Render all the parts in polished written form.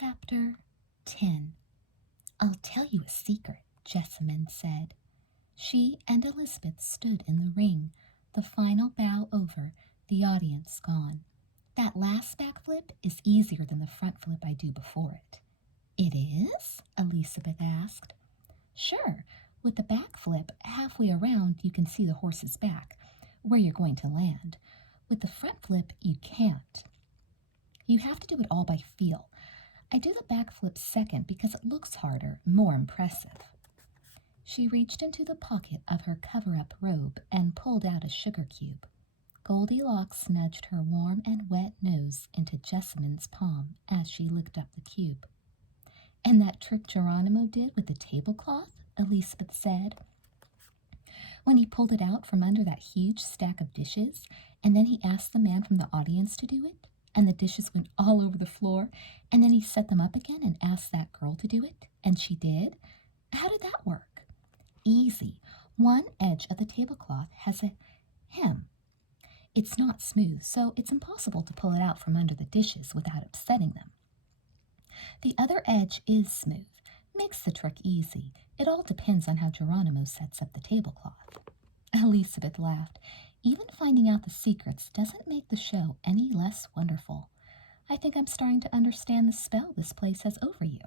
Chapter 10. "I'll tell you a secret," Jessamine said. She and Elizabeth stood in the ring, the final bow over, the audience gone. "That last backflip is easier than the front flip I do before it." "It is?" Elizabeth asked. "Sure. With the backflip, halfway around you can see the horse's back, where you're going to land. With the front flip, you can't. You have to do it all by feel. I do the backflip second because it looks harder, more impressive." She reached into the pocket of her cover-up robe and pulled out a sugar cube. Goldilocks nudged her warm and wet nose into Jessamine's palm as she licked up the cube. "And that trick Geronimo did with the tablecloth?" Elizabeth said. "When he pulled it out from under that huge stack of dishes, and then he asked the man from the audience to do it, and the dishes went all over the floor, and then he set them up again and asked that girl to do it, and she did? How did that work?" "Easy. One edge of the tablecloth has a hem. It's not smooth, so it's impossible to pull it out from under the dishes without upsetting them. The other edge is smooth. Makes the trick easy. It all depends on how Geronimo sets up the tablecloth." Elizabeth laughed. "Even finding out the secrets doesn't make the show any less wonderful. I think I'm starting to understand the spell this place has over you."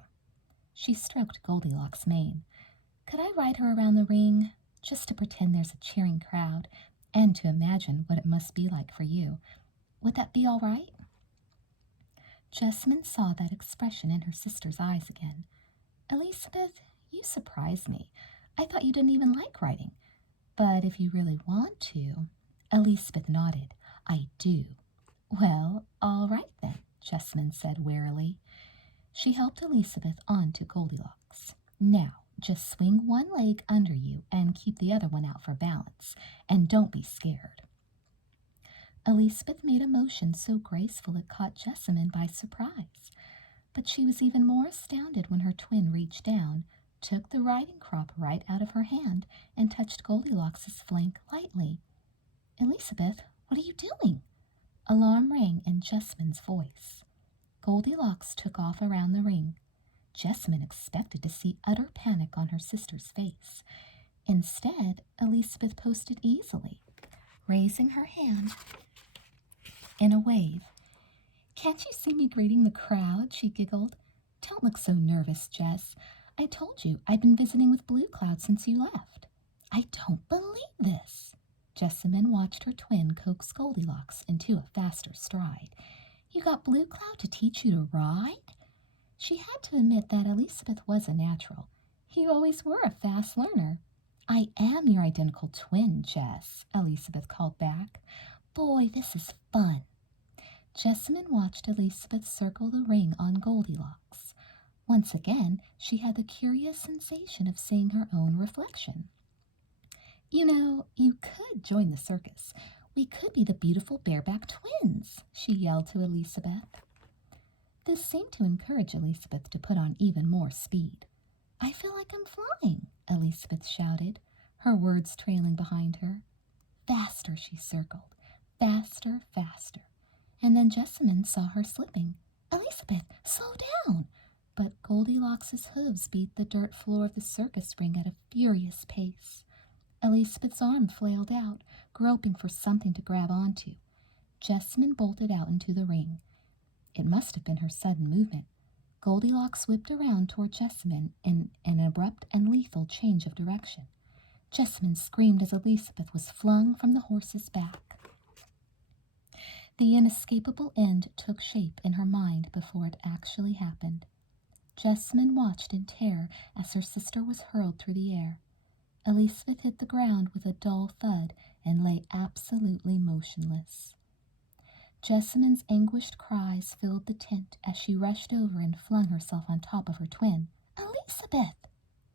She stroked Goldilocks' mane. "Could I ride her around the ring, just to pretend there's a cheering crowd, and to imagine what it must be like for you? Would that be all right?" Jessamine saw that expression in her sister's eyes again. "Elizabeth, you surprise me. I thought you didn't even like riding. But if you really want to—" Elizabeth nodded. "I do." "Well, all right then," Jessamine said warily. She helped Elizabeth onto Goldilocks. "Now, just swing one leg under you and keep the other one out for balance. And don't be scared." Elizabeth made a motion so graceful it caught Jessamine by surprise. But she was even more astounded when her twin reached down, took the riding crop right out of her hand, and touched Goldilocks' flank lightly. "Elizabeth, what are you doing?" Alarm rang in Jessamine's voice. Goldilocks took off around the ring. Jessamine expected to see utter panic on her sister's face. Instead, Elizabeth posted easily, raising her hand in a wave. "Can't you see me greeting the crowd?" she giggled. "Don't look so nervous, Jess. I told you I'd been visiting with Blue Cloud since you left." "I don't believe this." Jessamine watched her twin coax Goldilocks into a faster stride. "You got Blue Cloud to teach you to ride?" She had to admit that Elizabeth was a natural. "You always were a fast learner." "I am your identical twin, Jess," Elizabeth called back. "Boy, this is fun." Jessamine watched Elizabeth circle the ring on Goldilocks. Once again, she had the curious sensation of seeing her own reflection. "You know, you could join the circus. We could be the beautiful bareback twins," she yelled to Elizabeth. This seemed to encourage Elizabeth to put on even more speed. "I feel like I'm flying," Elizabeth shouted, her words trailing behind her. Faster she circled, faster, faster. And then Jessamine saw her slipping. "Elizabeth, slow down!" But Goldilocks' hooves beat the dirt floor of the circus ring at a furious pace. Elizabeth's arm flailed out, groping for something to grab onto. Jessamine bolted out into the ring. It must have been her sudden movement. Goldilocks whipped around toward Jessamine in an abrupt and lethal change of direction. Jessamine screamed as Elizabeth was flung from the horse's back. The inescapable end took shape in her mind before it actually happened. Jessamine watched in terror as her sister was hurled through the air. Elizabeth hit the ground with a dull thud and lay absolutely motionless. Jessamine's anguished cries filled the tent as she rushed over and flung herself on top of her twin. "Elizabeth!"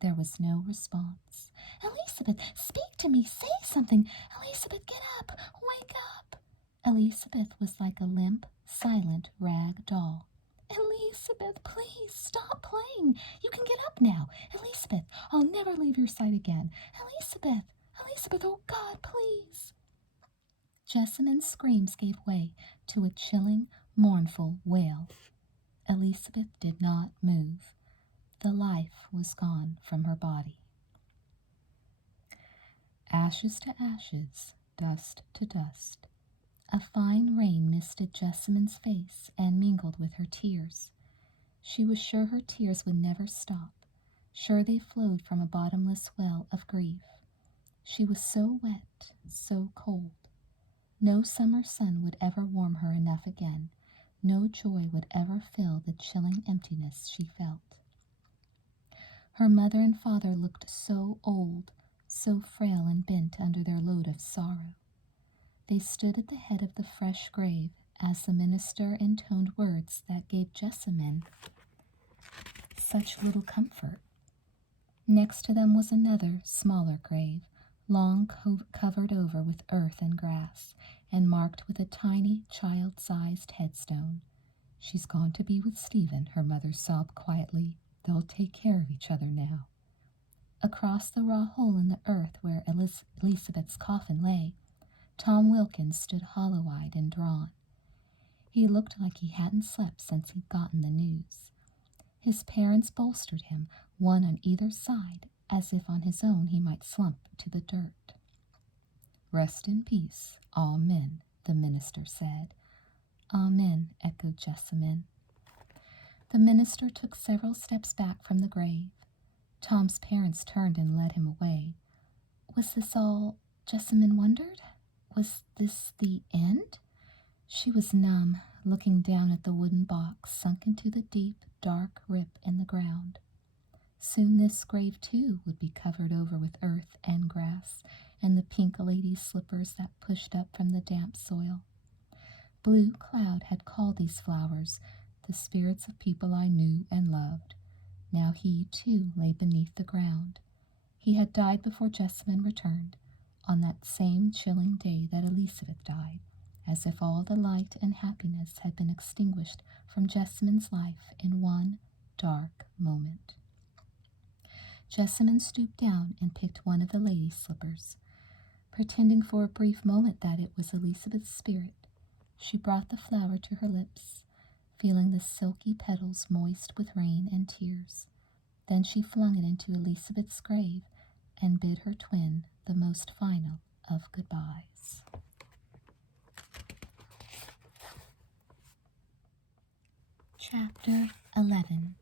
There was no response. "Elizabeth, speak to me! Say something! Elizabeth, get up! Wake up!" Elizabeth was like a limp, silent rag doll. "Elizabeth, please stop playing! You can get up now! Elizabeth, I'll never leave your side again! Elizabeth! Elizabeth, oh God, please!" Jessamine's screams gave way to a chilling, mournful wail. Elizabeth did not move. The life was gone from her body. Ashes to ashes, dust to dust. A fine rain misted Jessamine's face and mingled with her tears. She was sure her tears would never stop, sure they flowed from a bottomless well of grief. She was so wet, so cold. No summer sun would ever warm her enough again. No joy would ever fill the chilling emptiness she felt. Her mother and father looked so old, so frail and bent under their load of sorrow. They stood at the head of the fresh grave as the minister intoned words that gave Jessamine such little comfort. Next to them was another, smaller grave, long covered over with earth and grass, and marked with a tiny, child-sized headstone. "She's gone to be with Stephen," her mother sobbed quietly. "They'll take care of each other now." Across the raw hole in the earth where Elizabeth's coffin lay, Tom Wilkins stood hollow-eyed and drawn. He looked like he hadn't slept since he'd gotten the news. His parents bolstered him, one on either side, as if on his own he might slump to the dirt. "Rest in peace, amen," the minister said. "Amen," echoed Jessamine. The minister took several steps back from the grave. Tom's parents turned and led him away. Was this all? Jessamine wondered. Was this the end? She was numb, looking down at the wooden box sunk into the deep, dark rip in the ground. Soon this grave, too, would be covered over with earth and grass, and the pink lady's slippers that pushed up from the damp soil. Blue Cloud had called these flowers the spirits of people I knew and loved. Now he, too, lay beneath the ground. He had died before Jessamine returned, on that same chilling day that Elizabeth died, as if all the light and happiness had been extinguished from Jessamine's life in one dark moment. Jessamine stooped down and picked one of the lady's slippers. Pretending for a brief moment that it was Elizabeth's spirit, she brought the flower to her lips, feeling the silky petals moist with rain and tears. Then she flung it into Elizabeth's grave and bid her twin the most final of goodbyes. Chapter 11.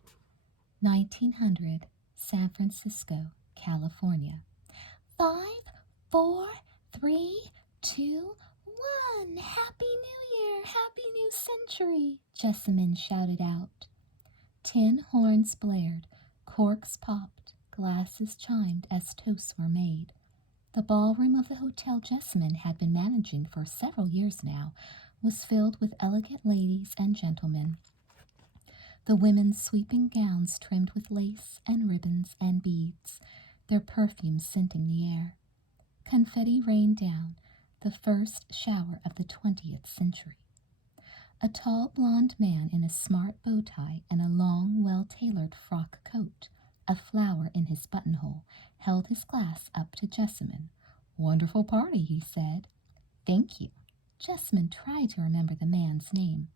1900, San Francisco, California. 5, 4, 3, 2, 1. Happy New Year! Happy New Century! Jessamine shouted out. Tin horns blared, corks popped, glasses chimed as toasts were made. The ballroom of the hotel Jessamine had been managing for several years now was filled with elegant ladies and gentlemen. The women's sweeping gowns trimmed with lace and ribbons and beads, their perfumes scenting the air. Confetti rained down, the first shower of the 20th century. A tall blond man in a smart bow tie and a long, well-tailored frock coat, a flower in his buttonhole, held his glass up to Jessamine. "Wonderful party," he said. "Thank you." Jessamine tried to remember the man's name.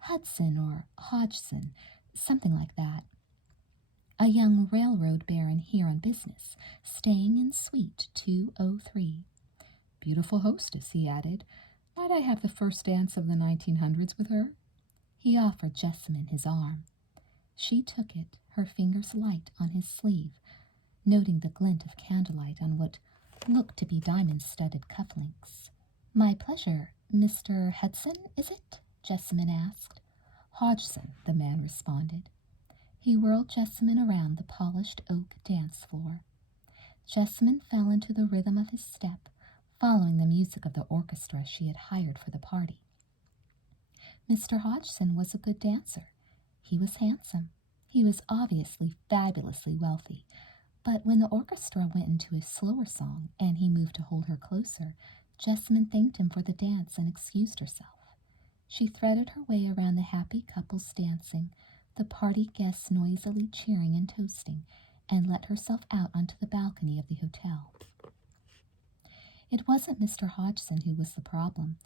Hudson or Hodgson, something like that. A young railroad baron here on business, staying in suite 203. "Beautiful hostess," he added. "Might I have the first dance of the 1900s with her?" He offered Jessamine his arm. She took it, her fingers light on his sleeve, noting the glint of candlelight on what looked to be diamond-studded cufflinks. "My pleasure. Mr. Hudson, is it?" Jessamine asked. "Hodgson," the man responded. He whirled Jessamine around the polished oak dance floor. Jessamine fell into the rhythm of his step, following the music of the orchestra she had hired for the party. Mr. Hodgson was a good dancer. He was handsome. He was obviously fabulously wealthy. But when the orchestra went into a slower song and he moved to hold her closer, Jessamine thanked him for the dance and excused herself. She threaded her way around the happy couples dancing, the party guests noisily cheering and toasting, and let herself out onto the balcony of the hotel. It wasn't Mr. Hodgson who was the problem,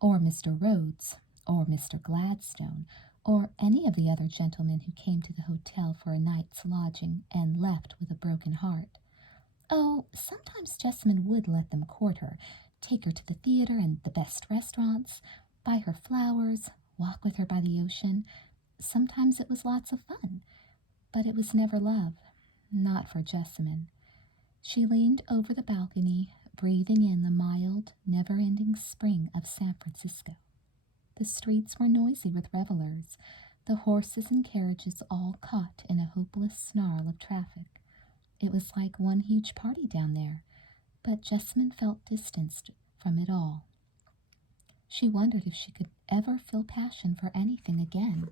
or Mr. Rhodes, or Mr. Gladstone, or any of the other gentlemen who came to the hotel for a night's lodging and left with a broken heart. Oh, sometimes Jessamine would let them court her, take her to the theater and the best restaurants, buy her flowers, walk with her by the ocean. Sometimes it was lots of fun, but it was never love, not for Jessamine. She leaned over the balcony, breathing in the mild, never-ending spring of San Francisco. The streets were noisy with revelers, the horses and carriages all caught in a hopeless snarl of traffic. It was like one huge party down there, but Jessamine felt distanced from it all. She wondered if she could ever feel passion for anything again,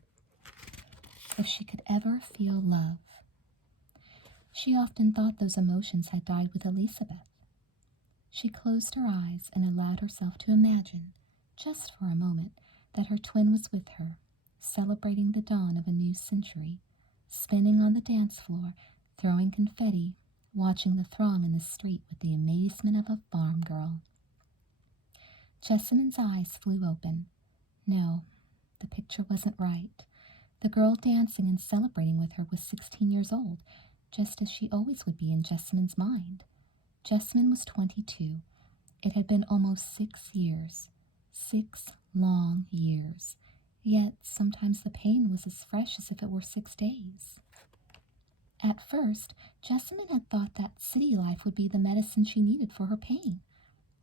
if she could ever feel love. She often thought those emotions had died with Elizabeth. She closed her eyes and allowed herself to imagine, just for a moment, that her twin was with her, celebrating the dawn of a new century, spinning on the dance floor, throwing confetti, watching the throng in the street with the amazement of a farm girl. Jessamine's eyes flew open. No, the picture wasn't right. The girl dancing and celebrating with her was 16 years old, just as she always would be in Jessamine's mind. Jessamine was 22. It had been almost 6 years. 6 long years. Yet sometimes the pain was as fresh as if it were 6 days. At first, Jessamine had thought that city life would be the medicine she needed for her pain.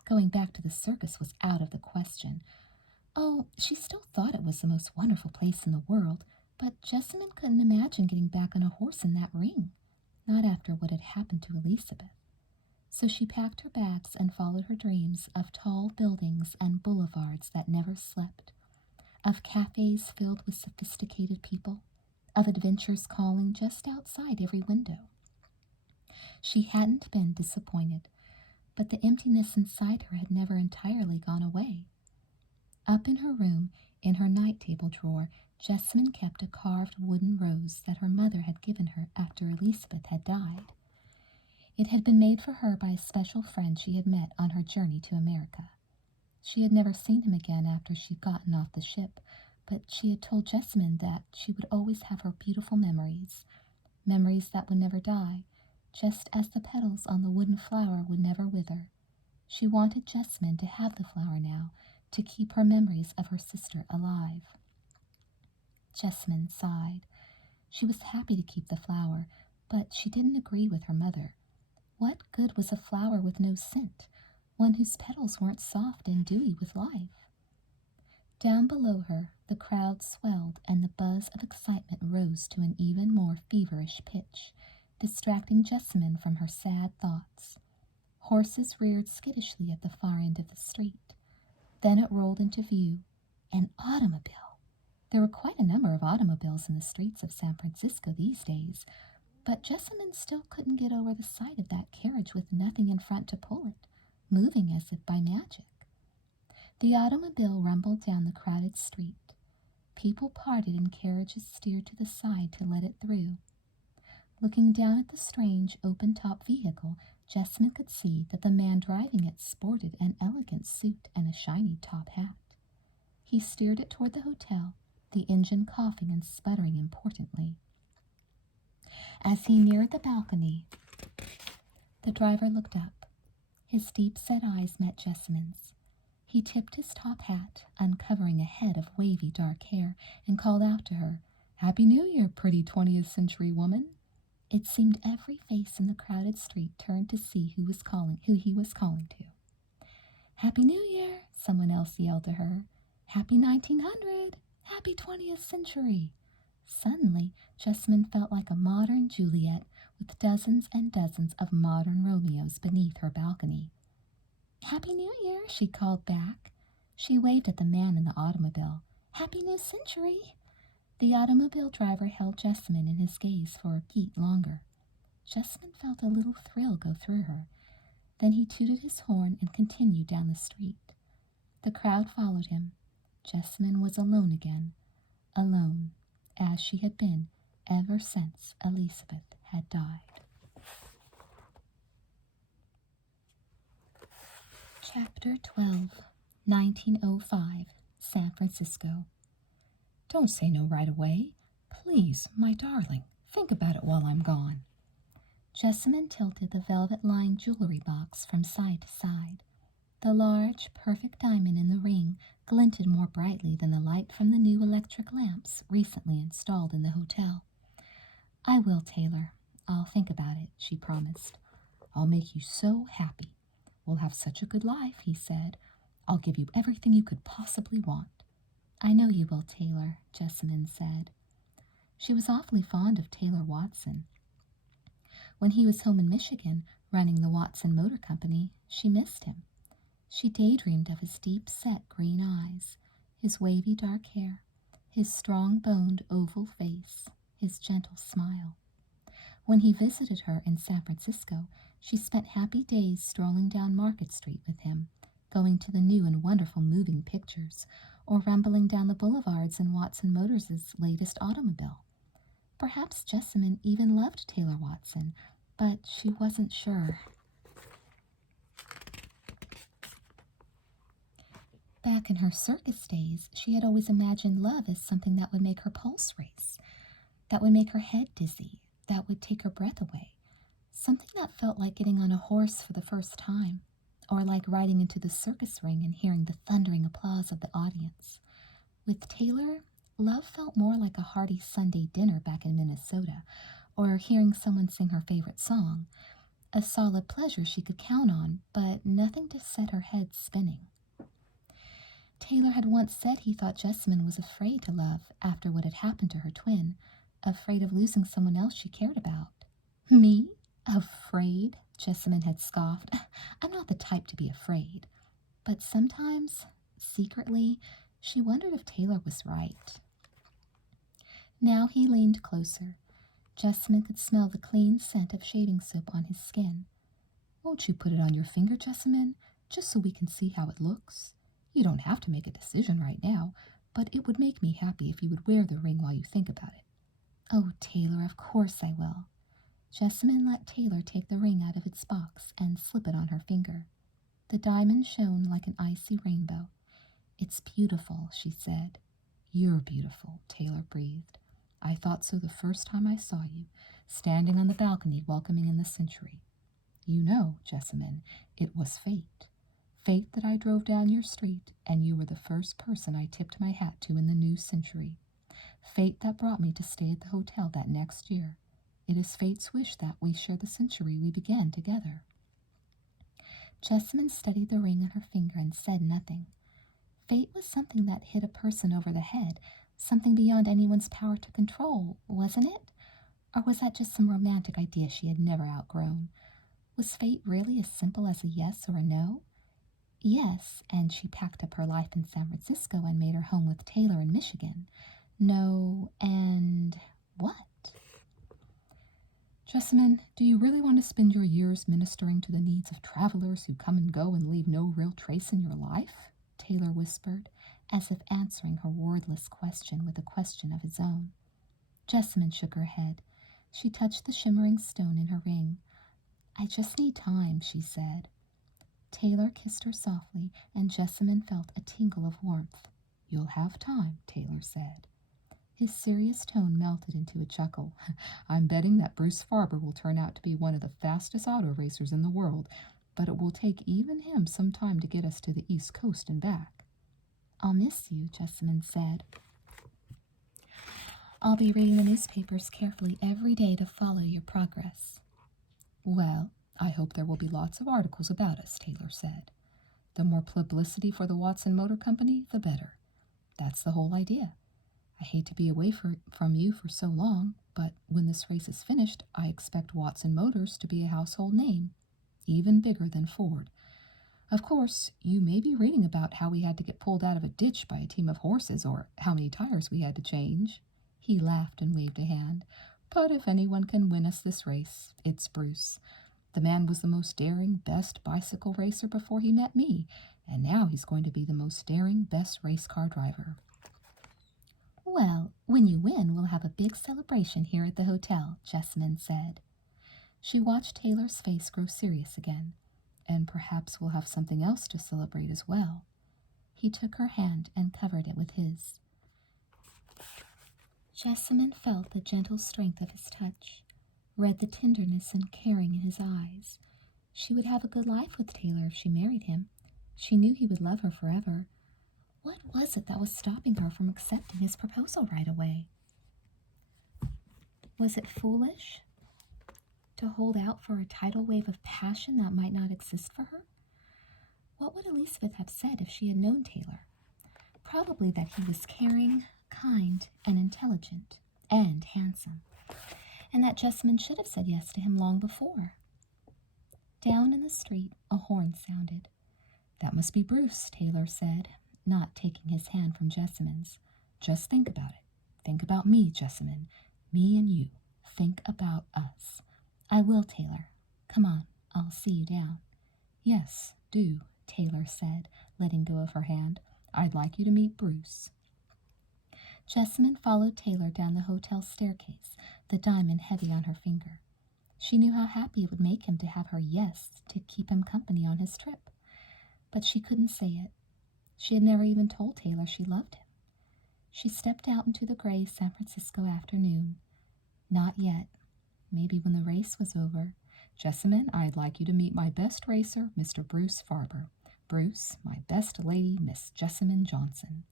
Going back to the circus was out of the question. Oh, she still thought it was the most wonderful place in the world, but Jessamine couldn't imagine getting back on a horse in that ring, not after what had happened to Elizabeth. So she packed her bags and followed her dreams of tall buildings and boulevards that never slept, of cafes filled with sophisticated people, of adventures calling just outside every window. She hadn't been disappointed, but the emptiness inside her had never entirely gone away. Up in her room, in her night table drawer, Jessamine kept a carved wooden rose that her mother had given her after Elizabeth had died. It had been made for her by a special friend she had met on her journey to America. She had never seen him again after she'd gotten off the ship, but she had told Jessamine that she would always have her beautiful memories, memories that would never die, just as the petals on the wooden flower would never wither. She wanted Jessamine to have the flower now, to keep her memories of her sister alive. Jessamine sighed. She was happy to keep the flower, but she didn't agree with her mother. What good was a flower with no scent, one whose petals weren't soft and dewy with life? Down below her, the crowd swelled and the buzz of excitement rose to an even more feverish pitch, distracting Jessamine from her sad thoughts. Horses reared skittishly at the far end of the street. Then it rolled into view, an automobile. There were quite a number of automobiles in the streets of San Francisco these days, but Jessamine still couldn't get over the sight of that carriage with nothing in front to pull it, moving as if by magic. The automobile rumbled down the crowded street. People parted and carriages steered to the side to let it through. Looking down at the strange open-top vehicle, Jessamine could see that the man driving it sported an elegant suit and a shiny top hat. He steered it toward the hotel, the engine coughing and sputtering importantly. As he neared the balcony, the driver looked up. His deep-set eyes met Jessamine's. He tipped his top hat, uncovering a head of wavy dark hair, and called out to her, "Happy New Year, pretty 20th century woman." It seemed every face in the crowded street turned to see who he was calling to. "Happy New Year," someone else yelled to her. "Happy 1900! Happy 20th century!" Suddenly, Jessamine felt like a modern Juliet with dozens and dozens of modern Romeos beneath her balcony. "Happy New Year," she called back. She waved at the man in the automobile. "Happy New Century!" The automobile driver held Jessamine in his gaze for a beat longer. Jessamine felt a little thrill go through her. Then he tooted his horn and continued down the street. The crowd followed him. Jessamine was alone again, alone, as she had been ever since Elizabeth had died. Chapter 12, 1905, San Francisco. Don't say no right away. Please, my darling, think about it while I'm gone. Jessamine tilted the velvet-lined jewelry box from side to side. The large, perfect diamond in the ring glinted more brightly than the light from the new electric lamps recently installed in the hotel. I will, Taylor. I'll think about it, she promised. I'll make you so happy. We'll have such a good life, he said. I'll give you everything you could possibly want. I know you will, Taylor, Jessamine said. She was awfully fond of Taylor Watson. When he was home in Michigan, running the Watson Motor Company, she missed him. She daydreamed of his deep-set green eyes, his wavy dark hair, his strong-boned oval face, his gentle smile. When he visited her in San Francisco, she spent happy days strolling down Market Street with him, going to the new and wonderful moving pictures, or rumbling down the boulevards in Watson Motors' latest automobile. Perhaps Jessamine even loved Taylor Watson, but she wasn't sure. Back in her circus days, she had always imagined love as something that would make her pulse race, that would make her head dizzy, that would take her breath away, something that felt like getting on a horse for the first time, or like riding into the circus ring and hearing the thundering applause of the audience. With Taylor, love felt more like a hearty Sunday dinner back in Minnesota, or hearing someone sing her favorite song, a solid pleasure she could count on, but nothing to set her head spinning. Taylor had once said he thought Jessamine was afraid to love after what had happened to her twin, afraid of losing someone else she cared about. Me? Afraid? Jessamine had scoffed. I'm not the type to be afraid. But sometimes, secretly, she wondered if Taylor was right. Now he leaned closer. Jessamine could smell the clean scent of shaving soap on his skin. Won't you put it on your finger, Jessamine, just so we can see how it looks? You don't have to make a decision right now, but it would make me happy if you would wear the ring while you think about it. Oh, Taylor, of course I will. Jessamine let Taylor take the ring out of its box and slip it on her finger. The diamond shone like an icy rainbow. It's beautiful, she said. You're beautiful, Taylor breathed. I thought so the first time I saw you, standing on the balcony welcoming in the Century. You know, Jessamine, it was fate. Fate that I drove down your street, and you were the first person I tipped my hat to in the new Century. Fate that brought me to stay at the hotel that next year. It is fate's wish that we share the century we began together. Jessamine studied the ring on her finger and said nothing. Fate was something that hit a person over the head, something beyond anyone's power to control, wasn't it? Or was that just some romantic idea she had never outgrown? Was fate really as simple as a yes or a no? Yes, and she packed up her life in San Francisco and made her home with Taylor in Michigan. No, and what? Jessamine, do you really want to spend your years ministering to the needs of travelers who come and go and leave no real trace in your life? Taylor whispered, as if answering her wordless question with a question of his own. Jessamine shook her head. She touched the shimmering stone in her ring. I just need time, she said. Taylor kissed her softly, and Jessamine felt a tingle of warmth. You'll have time, Taylor said. His serious tone melted into a chuckle. I'm betting that Bruce Farber will turn out to be one of the fastest auto racers in the world, but it will take even him some time to get us to the East Coast and back. I'll miss you, Jessamine said. I'll be reading the newspapers carefully every day to follow your progress. Well, I hope there will be lots of articles about us, Taylor said. The more publicity for the Watson Motor Company, the better. That's the whole idea. I hate to be away from you for so long, but when this race is finished, I expect Watson Motors to be a household name, even bigger than Ford. Of course, you may be reading about how we had to get pulled out of a ditch by a team of horses or how many tires we had to change. He laughed and waved a hand. But if anyone can win us this race, it's Bruce. The man was the most daring, best bicycle racer before he met me, and now he's going to be the most daring, best race car driver. Well, when you win, we'll have a big celebration here at the hotel, Jessamine said. She watched Taylor's face grow serious again. And perhaps we'll have something else to celebrate as well. He took her hand and covered it with his. Jessamine felt the gentle strength of his touch, read the tenderness and caring in his eyes. She would have a good life with Taylor if she married him. She knew he would love her forever. What was it that was stopping her from accepting his proposal right away? Was it foolish to hold out for a tidal wave of passion that might not exist for her? What would Elizabeth have said if she had known Taylor? Probably that he was caring, kind, and intelligent, and handsome, and that Jessamine should have said yes to him long before. Down in the street, a horn sounded. "That must be Bruce," Taylor said, not taking his hand from Jessamine's. "Just think about it. Think about me, Jessamine. Me and you. Think about us." "I will, Taylor. Come on, I'll see you down." "Yes, do," Taylor said, letting go of her hand. "I'd like you to meet Bruce." Jessamine followed Taylor down the hotel staircase, the diamond heavy on her finger. She knew how happy it would make him to have her yes to keep him company on his trip. But she couldn't say it. She had never even told Taylor she loved him. She stepped out into the gray San Francisco afternoon. Not yet. Maybe when the race was over. "Jessamine, I'd like you to meet my best racer, Mr. Bruce Farber. Bruce, my best lady, Miss Jessamine Johnson."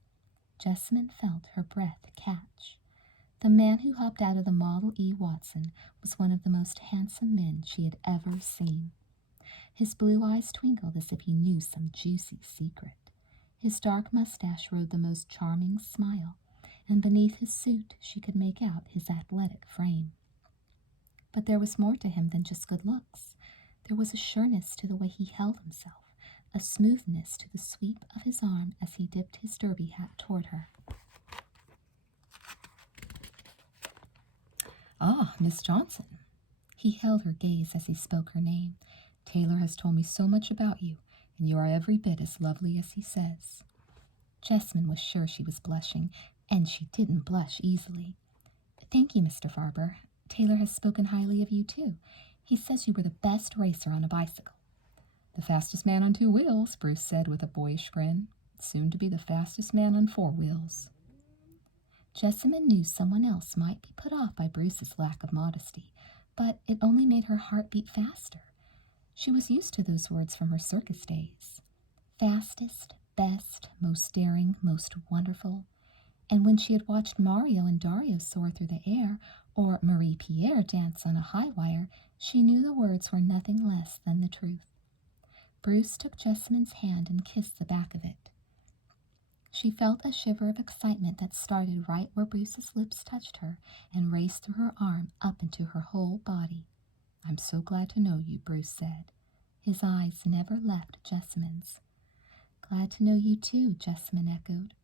Jessamine felt her breath catch. The man who hopped out of the Model E Watson was one of the most handsome men she had ever seen. His blue eyes twinkled as if he knew some juicy secret. His dark mustache rode the most charming smile, and beneath his suit she could make out his athletic frame. But there was more to him than just good looks. There was a sureness to the way he held himself, a smoothness to the sweep of his arm as he dipped his derby hat toward her. "Ah, Miss Johnson." He held her gaze as he spoke her name. "Taylor has told me so much about you, and you are every bit as lovely as he says." Jessamine was sure she was blushing, and she didn't blush easily. "Thank you, Mr. Farber. Taylor has spoken highly of you, too. He says you were the best racer on a bicycle." "The fastest man on 2 wheels, Bruce said with a boyish grin. "Soon to be the fastest man on 4 wheels. Jessamine knew someone else might be put off by Bruce's lack of modesty, but it only made her heart beat faster. She was used to those words from her circus days. Fastest, best, most daring, most wonderful. And when she had watched Mario and Dario soar through the air, or Marie Pierre dance on a high wire, she knew the words were nothing less than the truth. Bruce took Jessamine's hand and kissed the back of it. She felt a shiver of excitement that started right where Bruce's lips touched her and raced through her arm up into her whole body. "I'm so glad to know you," Bruce said. His eyes never left Jessamine's. "Glad to know you too," Jessamine echoed.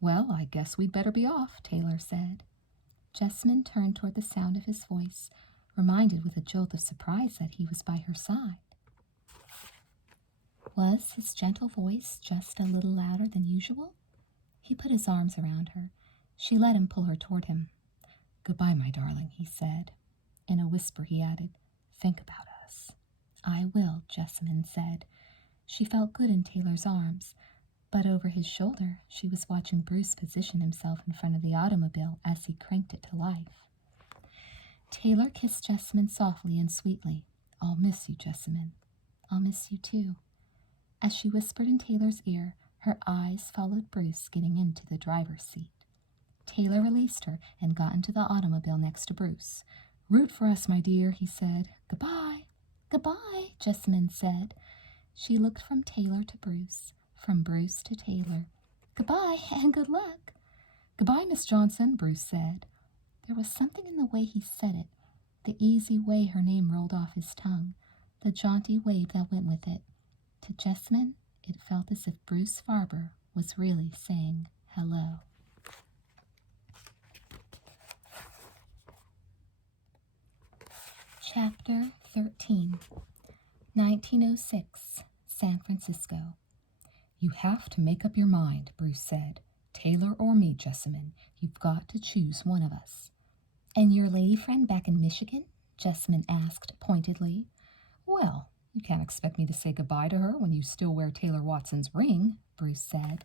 "Well, I guess we'd better be off," Taylor said. Jessamine turned toward the sound of his voice, reminded with a jolt of surprise that he was by her side. Was his gentle voice just a little louder than usual? He put his arms around her. She let him pull her toward him. "Goodbye, my darling," he said. In a whisper he added, "Think about us." "I will," Jessamine said. She felt good in Taylor's arms, but over his shoulder she was watching Bruce position himself in front of the automobile as he cranked it to life. Taylor kissed Jessamine softly and sweetly. "I'll miss you, Jessamine." "I'll miss you too." As she whispered in Taylor's ear, her eyes followed Bruce getting into the driver's seat. Taylor released her and got into the automobile next to Bruce. "Root for us, my dear," he said. "Goodbye." "Goodbye," Jessamine said. She looked from Taylor to Bruce, from Bruce to Taylor. "Goodbye and good luck." "Goodbye, Miss Johnson," Bruce said. There was something in the way he said it, the easy way her name rolled off his tongue, the jaunty wave that went with it. To Jessamine, it felt as if Bruce Farber was really saying hello. Chapter 13, 1906, San Francisco. "You have to make up your mind," Bruce said. "Taylor or me, Jessamine. You've got to choose one of us." "And your lady friend back in Michigan?" Jessamine asked pointedly. "Well, you can't expect me to say goodbye to her when you still wear Taylor Watson's ring," Bruce said.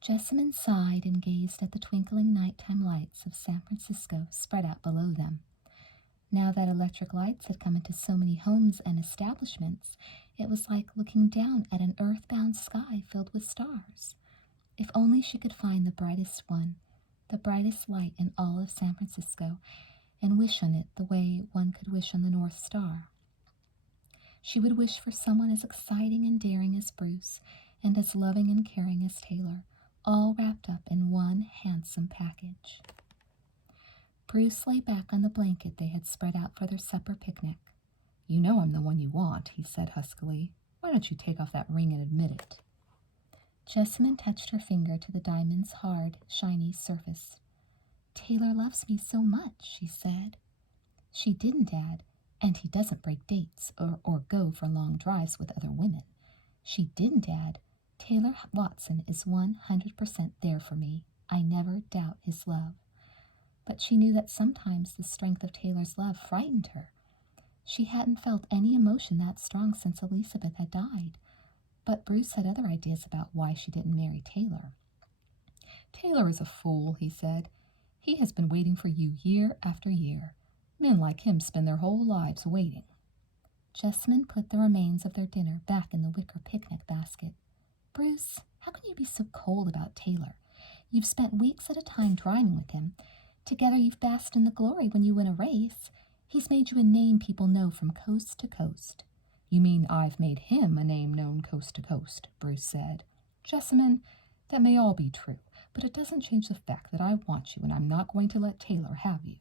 Jessamine sighed and gazed at the twinkling nighttime lights of San Francisco spread out below them. Now that electric lights had come into so many homes and establishments, it was like looking down at an earthbound sky filled with stars. If only she could find the brightest one, the brightest light in all of San Francisco, and wish on it the way one could wish on the North Star. She would wish for someone as exciting and daring as Bruce, and as loving and caring as Taylor, all wrapped up in one handsome package. Bruce lay back on the blanket they had spread out for their supper picnic. "You know I'm the one you want," he said huskily. "Why don't you take off that ring and admit it?" Jessamine touched her finger to the diamond's hard, shiny surface. "Taylor loves me so much," she said. She didn't add, "and he doesn't break dates or go for long drives with other women." She didn't add, "Taylor Watson is 100% there for me. I never doubt his love." But she knew that sometimes the strength of Taylor's love frightened her. She hadn't felt any emotion that strong since Elizabeth had died. But Bruce had other ideas about why she didn't marry Taylor. "Taylor is a fool," he said. "He has been waiting for you year after year. Men like him spend their whole lives waiting." Jessamine put the remains of their dinner back in the wicker picnic basket. "Bruce, how can you be so cold about Taylor? You've spent weeks at a time driving with him. Together you've basked in the glory when you win a race. He's made you a name people know from coast to coast." "You mean I've made him a name known coast to coast," Bruce said. "Jessamine, that may all be true, but it doesn't change the fact that I want you and I'm not going to let Taylor have you."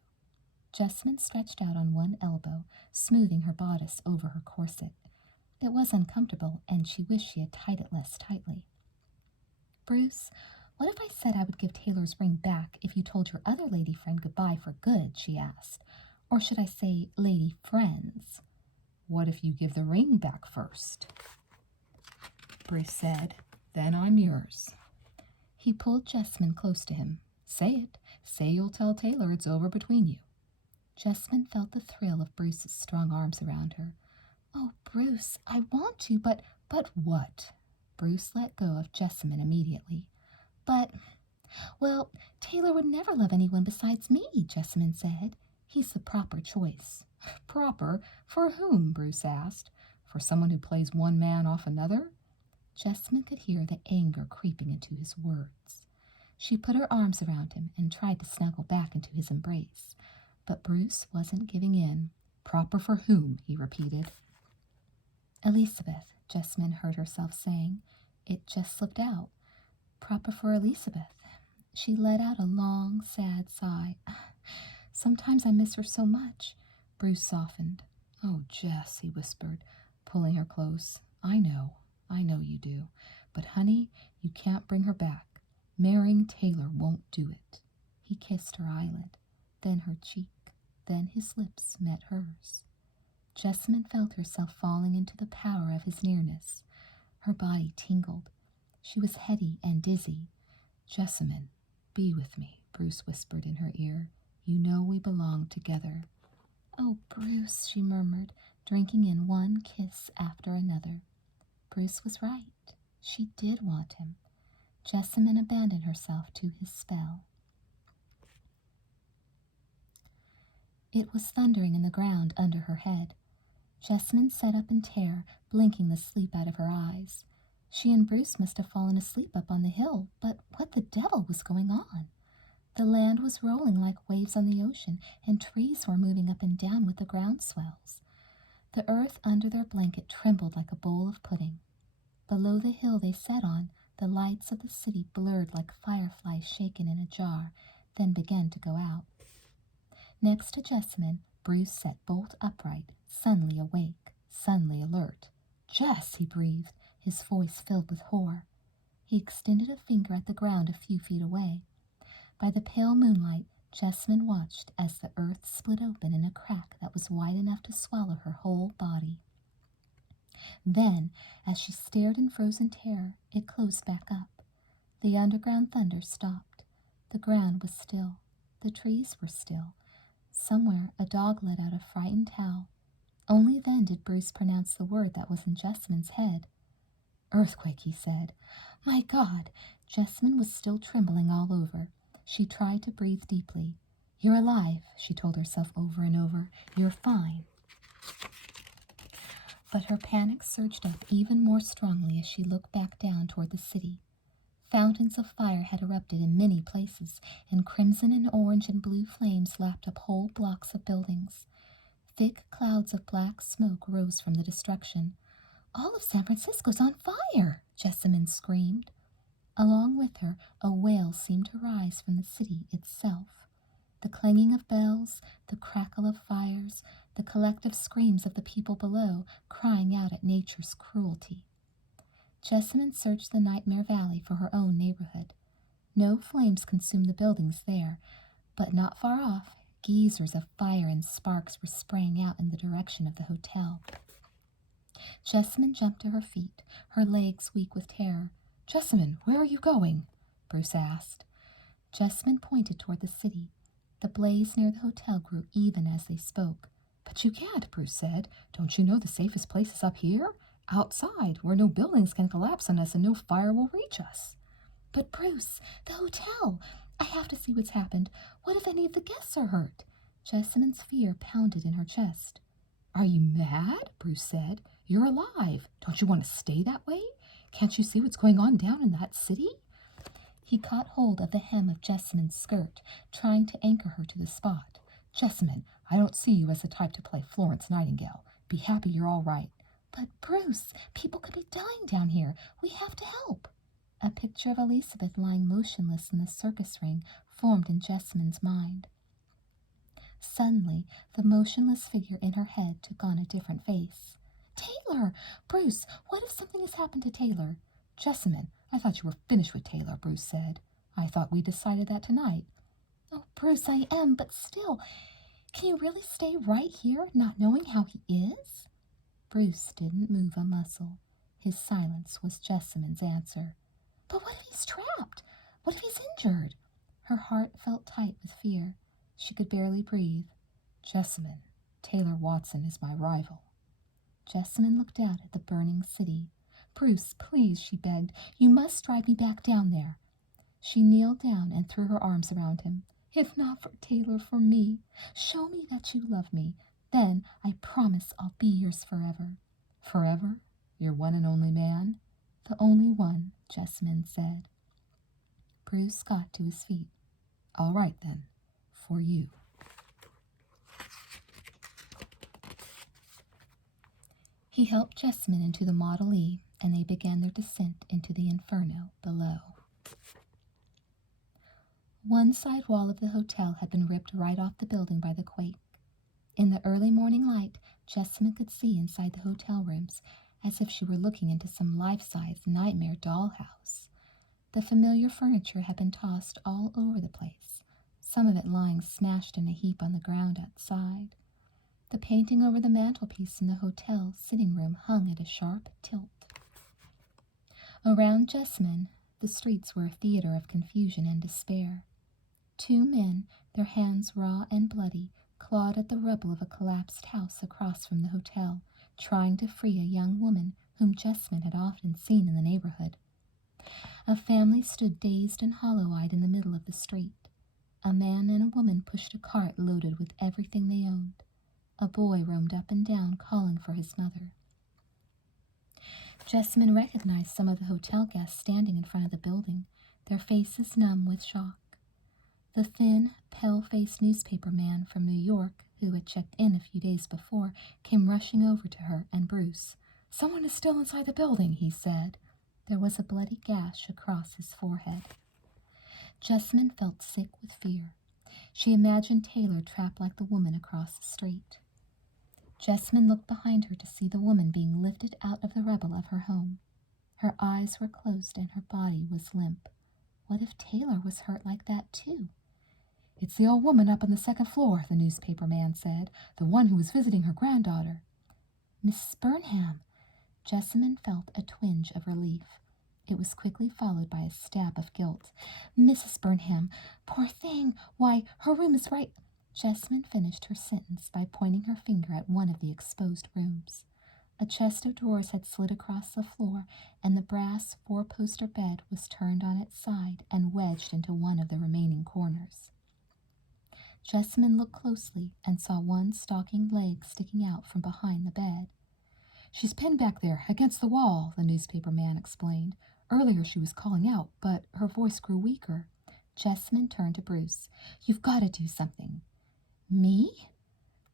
Jessamine stretched out on one elbow, smoothing her bodice over her corset. It was uncomfortable, and she wished she had tied it less tightly. "Bruce, what if I said I would give Taylor's ring back if you told your other lady friend goodbye for good?" she asked. "Or should I say lady friends?" "What if you give the ring back first?" Bruce said. "Then I'm yours." He pulled Jessamine close to him. "Say it. Say you'll tell Taylor it's over between you." Jessamine felt the thrill of Bruce's strong arms around her. "Oh, Bruce, I want to, but what?" Bruce let go of Jessamine immediately. Well, Taylor would never love anyone besides me," Jessamine said. "He's the proper choice." "Proper? For whom?" Bruce asked. "For someone who plays one man off another?" Jessamine could hear the anger creeping into his words. She put her arms around him and tried to snuggle back into his embrace. But Bruce wasn't giving in. "Proper for whom?" he repeated. "Elizabeth," Jessamine heard herself saying. It just slipped out. "Proper for Elizabeth." She let out a long, sad sigh. "Sometimes I miss her so much." Bruce softened. "Oh, Jess," he whispered, pulling her close. I know you do. But, honey, you can't bring her back. Marrying Taylor won't do it." He kissed her eyelid, then her cheek, then his lips met hers. Jessamine felt herself falling into the power of his nearness. Her body tingled. She was heady and dizzy. "Jessamine, be with me," Bruce whispered in her ear. "You know we belong together." "Oh, Bruce," she murmured, drinking in one kiss after another. Bruce was right. She did want him. Jessamine abandoned herself to his spell. It was thundering in the ground under her head. Jessamine sat up in terror, blinking the sleep out of her eyes. She and Bruce must have fallen asleep up on the hill, but what the devil was going on? The land was rolling like waves on the ocean, and trees were moving up and down with the ground swells. The earth under their blanket trembled like a bowl of pudding. Below the hill they sat on, the lights of the city blurred like fireflies shaken in a jar, then began to go out. Next to Jessamine, Bruce sat bolt upright, suddenly awake, suddenly alert. "Jess!" he breathed, his voice filled with horror. He extended a finger at the ground a few feet away. By the pale moonlight, Jessamine watched as the earth split open in a crack that was wide enough to swallow her whole body. Then, as she stared in frozen terror, it closed back up. The underground thunder stopped. The ground was still. The trees were still. Somewhere a dog let out a frightened howl. Only then did Bruce pronounce the word that was in Jessamine's head. "Earthquake," he said. "My God, Jessamine was still trembling all over. She tried to breathe deeply. "You're alive," she told herself over and over. "You're fine." But her panic surged up even more strongly as she looked back down toward the city. Fountains of fire had erupted in many places, and crimson and orange and blue flames lapped up whole blocks of buildings. Thick clouds of black smoke rose from the destruction. "All of San Francisco's on fire!" Jessamine screamed. Along with her, a wail seemed to rise from the city itself. The clanging of bells, the crackle of fires, the collective screams of the people below, crying out at nature's cruelty. Jessamine searched the Nightmare Valley for her own neighborhood. No flames consumed the buildings there, but not far off, geysers of fire and sparks were spraying out in the direction of the hotel. Jessamine jumped to her feet, her legs weak with terror. "Jessamine, where are you going?" Bruce asked. Jessamine pointed toward the city. The blaze near the hotel grew even as they spoke. "But you can't," Bruce said. "Don't you know the safest place is up here? Outside, where no buildings can collapse on us and no fire will reach us." "But Bruce, the hotel! I have to see what's happened. What if any of the guests are hurt?" Jessamine's fear pounded in her chest. "Are you mad?" Bruce said. "You're alive. Don't you want to stay that way? Can't you see what's going on down in that city?" He caught hold of the hem of Jessamine's skirt, trying to anchor her to the spot. "Jessamine, I don't see you as the type to play Florence Nightingale. Be happy you're all right." "But Bruce, people could be dying down here. We have to help." A picture of Elizabeth lying motionless in the circus ring formed in Jessamine's mind. Suddenly, the motionless figure in her head took on a different face. "Taylor! Bruce, what if something has happened to Taylor?" "Jessamine, I thought you were finished with Taylor," Bruce said. "I thought we decided that tonight." "Oh, Bruce, I am, but still, can you really stay right here, not knowing how he is?" Bruce didn't move a muscle. His silence was Jessamine's answer. "But what if he's trapped? What if he's injured?" Her heart felt tight with fear. She could barely breathe. "Jessamine, Taylor Watson is my rival." Jessamine looked out at the burning city. "Bruce, please," she begged. "You must drive me back down there." She kneeled down and threw her arms around him. "If not for Taylor, for me. Show me that you love me. Then I promise I'll be yours forever." "Forever? Your one and only man?" "The only one," Jessamine said. Bruce got to his feet. "All right, then. For you." He helped Jessamine into the Model E, and they began their descent into the inferno below. One side wall of the hotel had been ripped right off the building by the quake. In the early morning light, Jessamine could see inside the hotel rooms, as if she were looking into some life-size nightmare dollhouse. The familiar furniture had been tossed all over the place, some of it lying smashed in a heap on the ground outside. The painting over the mantelpiece in the hotel sitting room hung at a sharp tilt. Around Jessamine, the streets were a theater of confusion and despair. Two men, their hands raw and bloody, clawed at the rubble of a collapsed house across from the hotel, trying to free a young woman whom Jessamine had often seen in the neighborhood. A family stood dazed and hollow-eyed in the middle of the street. A man and a woman pushed a cart loaded with everything they owned. A boy roamed up and down, calling for his mother. Jessamine recognized some of the hotel guests standing in front of the building, their faces numb with shock. The thin, pale-faced newspaper man from New York, who had checked in a few days before, came rushing over to her and Bruce. "Someone is still inside the building," he said. There was a bloody gash across his forehead. Jessamine felt sick with fear. She imagined Taylor trapped like the woman across the street. Jessamine looked behind her to see the woman being lifted out of the rubble of her home. Her eyes were closed and her body was limp. What if Taylor was hurt like that too? "It's the old woman up on the second floor," the newspaper man said. "The one who was visiting her granddaughter." "Mrs. Burnham." Jessamine felt a twinge of relief. It was quickly followed by a stab of guilt. "Mrs. Burnham, poor thing. Why, her room is right—" Jessamine finished her sentence by pointing her finger at one of the exposed rooms. A chest of drawers had slid across the floor, and the brass four-poster bed was turned on its side and wedged into one of the remaining corners. Jessamine looked closely and saw one stalking leg sticking out from behind the bed. "She's pinned back there, against the wall," the newspaper man explained. "Earlier she was calling out, but her voice grew weaker." Jessamine turned to Bruce. "You've got to do something." "Me?"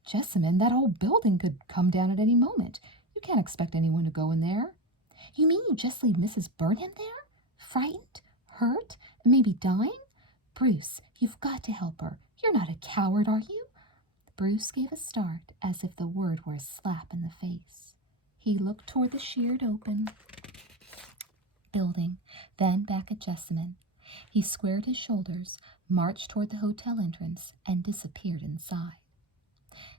"Jessamine, that whole building could come down at any moment. You can't expect anyone to go in there." "You mean you just leave Mrs. Burnham there? Frightened? Hurt? Maybe dying? Bruce, you've got to help her. You're not a coward, are you?" Bruce gave a start as if the word were a slap in the face. He looked toward the sheared open building, then back at Jessamine. He squared his shoulders, marched toward the hotel entrance, and disappeared inside.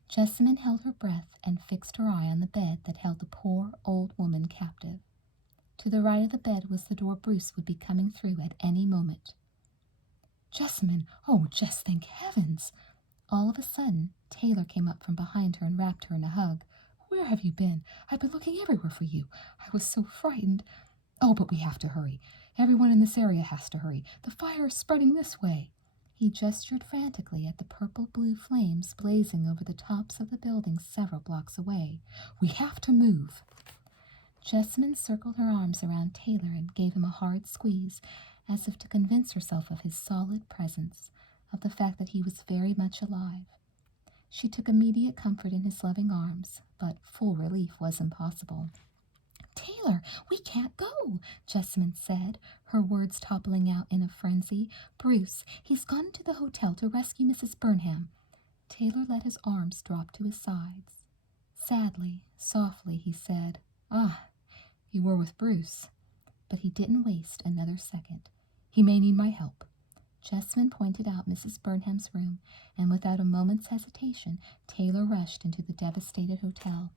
Jessamine held her breath and fixed her eye on the bed that held the poor old woman captive. To the right of the bed was the door Bruce would be coming through at any moment. "Jessamine, oh, just thank heavens!" All of a sudden, Taylor came up from behind her and wrapped her in a hug. "Where have you been? I've been looking everywhere for you. I was so frightened. Oh, but we have to hurry. Everyone in this area has to hurry. The fire is spreading this way." He gestured frantically at the purple-blue flames blazing over the tops of the buildings several blocks away. "We have to move." Jessamine circled her arms around Taylor and gave him a hard squeeze, as if to convince herself of his solid presence, of the fact that he was very much alive. She took immediate comfort in his loving arms, but full relief was impossible. "Taylor, we can't go," Jessamine said, her words toppling out in a frenzy. "Bruce, he's gone to the hotel to rescue Mrs. Burnham." Taylor let his arms drop to his sides. Sadly, softly, he said, "Ah, you were with Bruce." But he didn't waste another second. "He may need my help." Jessamine pointed out Mrs. Burnham's room, and without a moment's hesitation, Taylor rushed into the devastated hotel.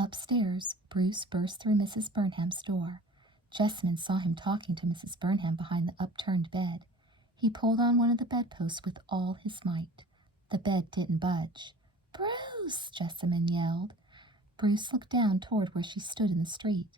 Upstairs, Bruce burst through Mrs. Burnham's door. Jessamine saw him talking to Mrs. Burnham behind the upturned bed. He pulled on one of the bedposts with all his might. The bed didn't budge. "Bruce!" Jessamine yelled. Bruce looked down toward where she stood in the street.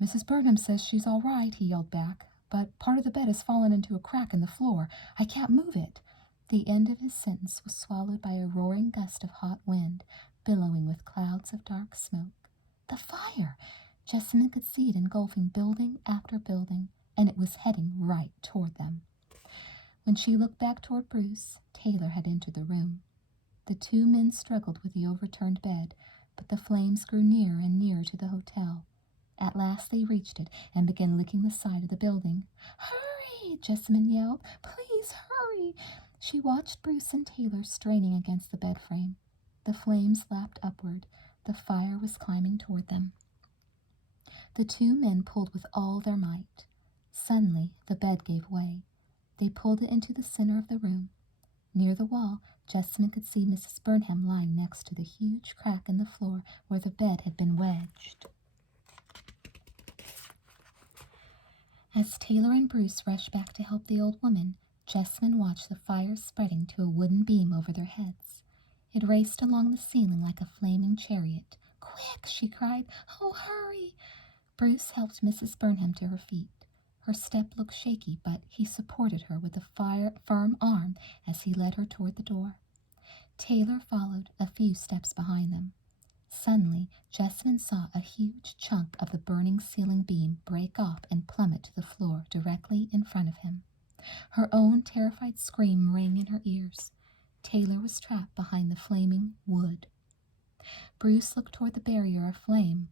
"Mrs. Burnham says she's all right," he yelled back, "but part of the bed has fallen into a crack in the floor. I can't move it." The end of his sentence was swallowed by a roaring gust of hot wind, billowing with clouds of dark smoke. The fire! Jessamine could see it engulfing building after building, and it was heading right toward them. When she looked back toward Bruce, Taylor had entered the room. The two men struggled with the overturned bed, but the flames grew nearer and nearer to the hotel. At last they reached it and began licking the side of the building. "Hurry!" Jessamine yelled. "Please hurry!" She watched Bruce and Taylor straining against the bed frame. The flames lapped upward. The fire was climbing toward them. The two men pulled with all their might. Suddenly, the bed gave way. They pulled it into the center of the room. Near the wall, Jessamine could see Mrs. Burnham lying next to the huge crack in the floor where the bed had been wedged. As Taylor and Bruce rushed back to help the old woman, Jessamine watched the fire spreading to a wooden beam over their heads. It raced along the ceiling like a flaming chariot. "Quick!" she cried. "Oh, hurry!" Bruce helped Mrs. Burnham to her feet. Her step looked shaky, but he supported her with a firm arm as he led her toward the door. Taylor followed a few steps behind them. Suddenly, Jessamine saw a huge chunk of the burning ceiling beam break off and plummet to the floor directly in front of him. Her own terrified scream rang in her ears. Taylor was trapped behind the flaming wood. Bruce looked toward the barrier of flame.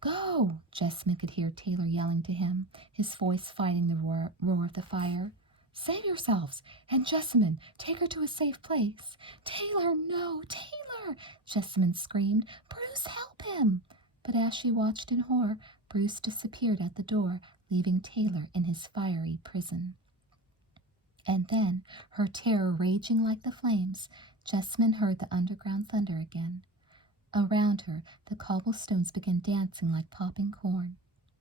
"Go!" Jessamine could hear Taylor yelling to him, his voice fighting the roar of the fire. "Save yourselves! And Jessamine, take her to a safe place." "Taylor, no! Taylor!" Jessamine screamed. "Bruce, help him!" But as she watched in horror, Bruce disappeared at the door, leaving Taylor in his fiery prison. And then, her terror raging like the flames, Jessamine heard the underground thunder again. Around her, the cobblestones began dancing like popping corn.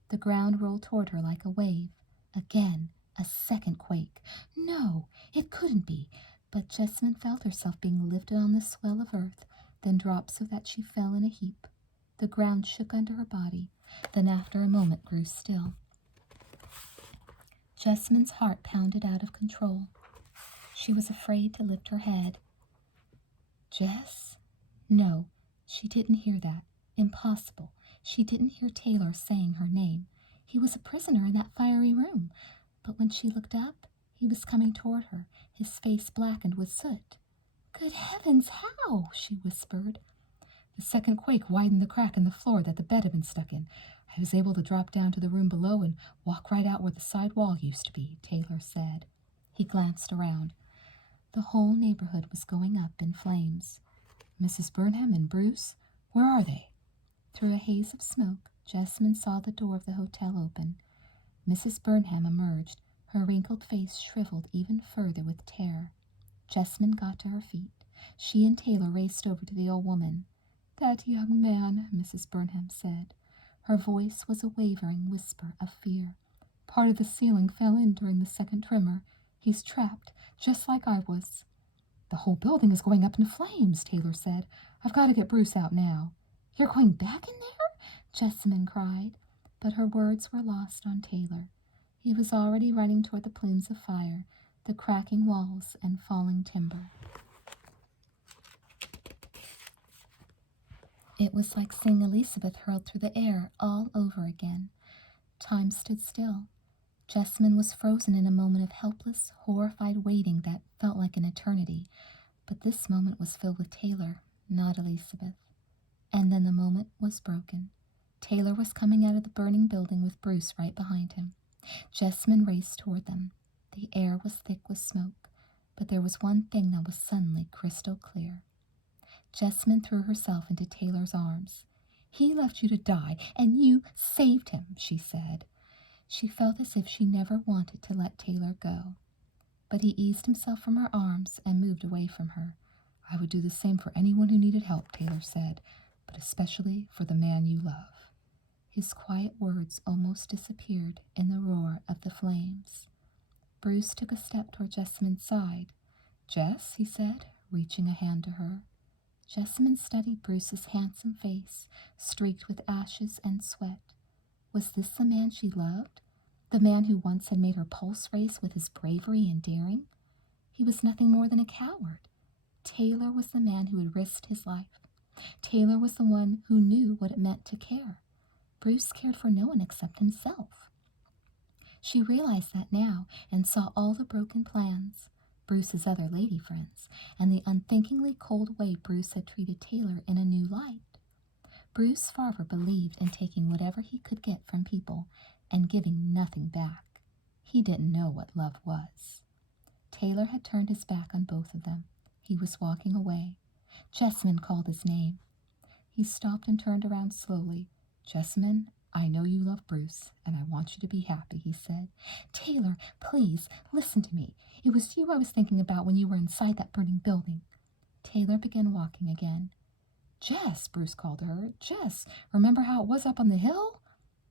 The ground rolled toward her like a wave. Again, a second quake. No, it couldn't be. But Jessamine felt herself being lifted on the swell of earth, then dropped so that she fell in a heap. The ground shook under her body, then after a moment grew still. Jessamyn's heart pounded out of control. She was afraid to lift her head. Jess? No, she didn't hear that. Impossible. She didn't hear Taylor saying her name. He was a prisoner in that fiery room. But when she looked up, he was coming toward her, his face blackened with soot. "Good heavens, how?" she whispered. The second quake widened the crack in the floor that the bed had been stuck in. I was able to drop down to the room below and walk right out where the side wall used to be, Taylor said. He glanced around. The whole neighborhood was going up in flames. Mrs. Burnham and Bruce, where are they? Through a haze of smoke, Jessamyn saw the door of the hotel open. Mrs. Burnham emerged, her wrinkled face shriveled even further with terror. Jessamyn got to her feet. She and Taylor raced over to the old woman. "That young man," Mrs. Burnham said. Her voice was a wavering whisper of fear. "Part of the ceiling fell in during the second tremor. He's trapped, just like I was." "The whole building is going up in flames," Taylor said. "I've got to get Bruce out now." "You're going back in there?" Jessamyn cried, but her words were lost on Taylor. He was already running toward the plumes of fire, the cracking walls and falling timber. It was like seeing Elizabeth hurled through the air all over again. Time stood still. Jessamyn was frozen in a moment of helpless, horrified waiting that felt like an eternity. But this moment was filled with Taylor, not Elizabeth. And then the moment was broken. Taylor was coming out of the burning building with Bruce right behind him. Jessamyn raced toward them. The air was thick with smoke, but there was one thing that was suddenly crystal clear. Jessamyn threw herself into Taylor's arms. "He left you to die, and you saved him," she said. She felt as if she never wanted to let Taylor go. But he eased himself from her arms and moved away from her. "I would do the same for anyone who needed help," Taylor said, "but especially for the man you love." His quiet words almost disappeared in the roar of the flames. Bruce took a step toward Jessamyn's side. "Jess," he said, reaching a hand to her. Jessamyn studied Bruce's handsome face, streaked with ashes and sweat. Was this the man she loved? The man who once had made her pulse race with his bravery and daring? He was nothing more than a coward. Taylor was the man who had risked his life. Taylor was the one who knew what it meant to care. Bruce cared for no one except himself. She realized that now and saw all the broken plans, Bruce's other lady friends, and the unthinkingly cold way Bruce had treated Taylor in a new light. Bruce Farver believed in taking whatever he could get from people and giving nothing back. He didn't know what love was. Taylor had turned his back on both of them. He was walking away. Jessamyn called his name. He stopped and turned around slowly. "Jessamyn, I know you love Bruce, and I want you to be happy," he said. "Taylor, please, listen to me. It was you I was thinking about when you were inside that burning building." Taylor began walking again. "Jess," Bruce called to her. "Jess, remember how it was up on the hill?"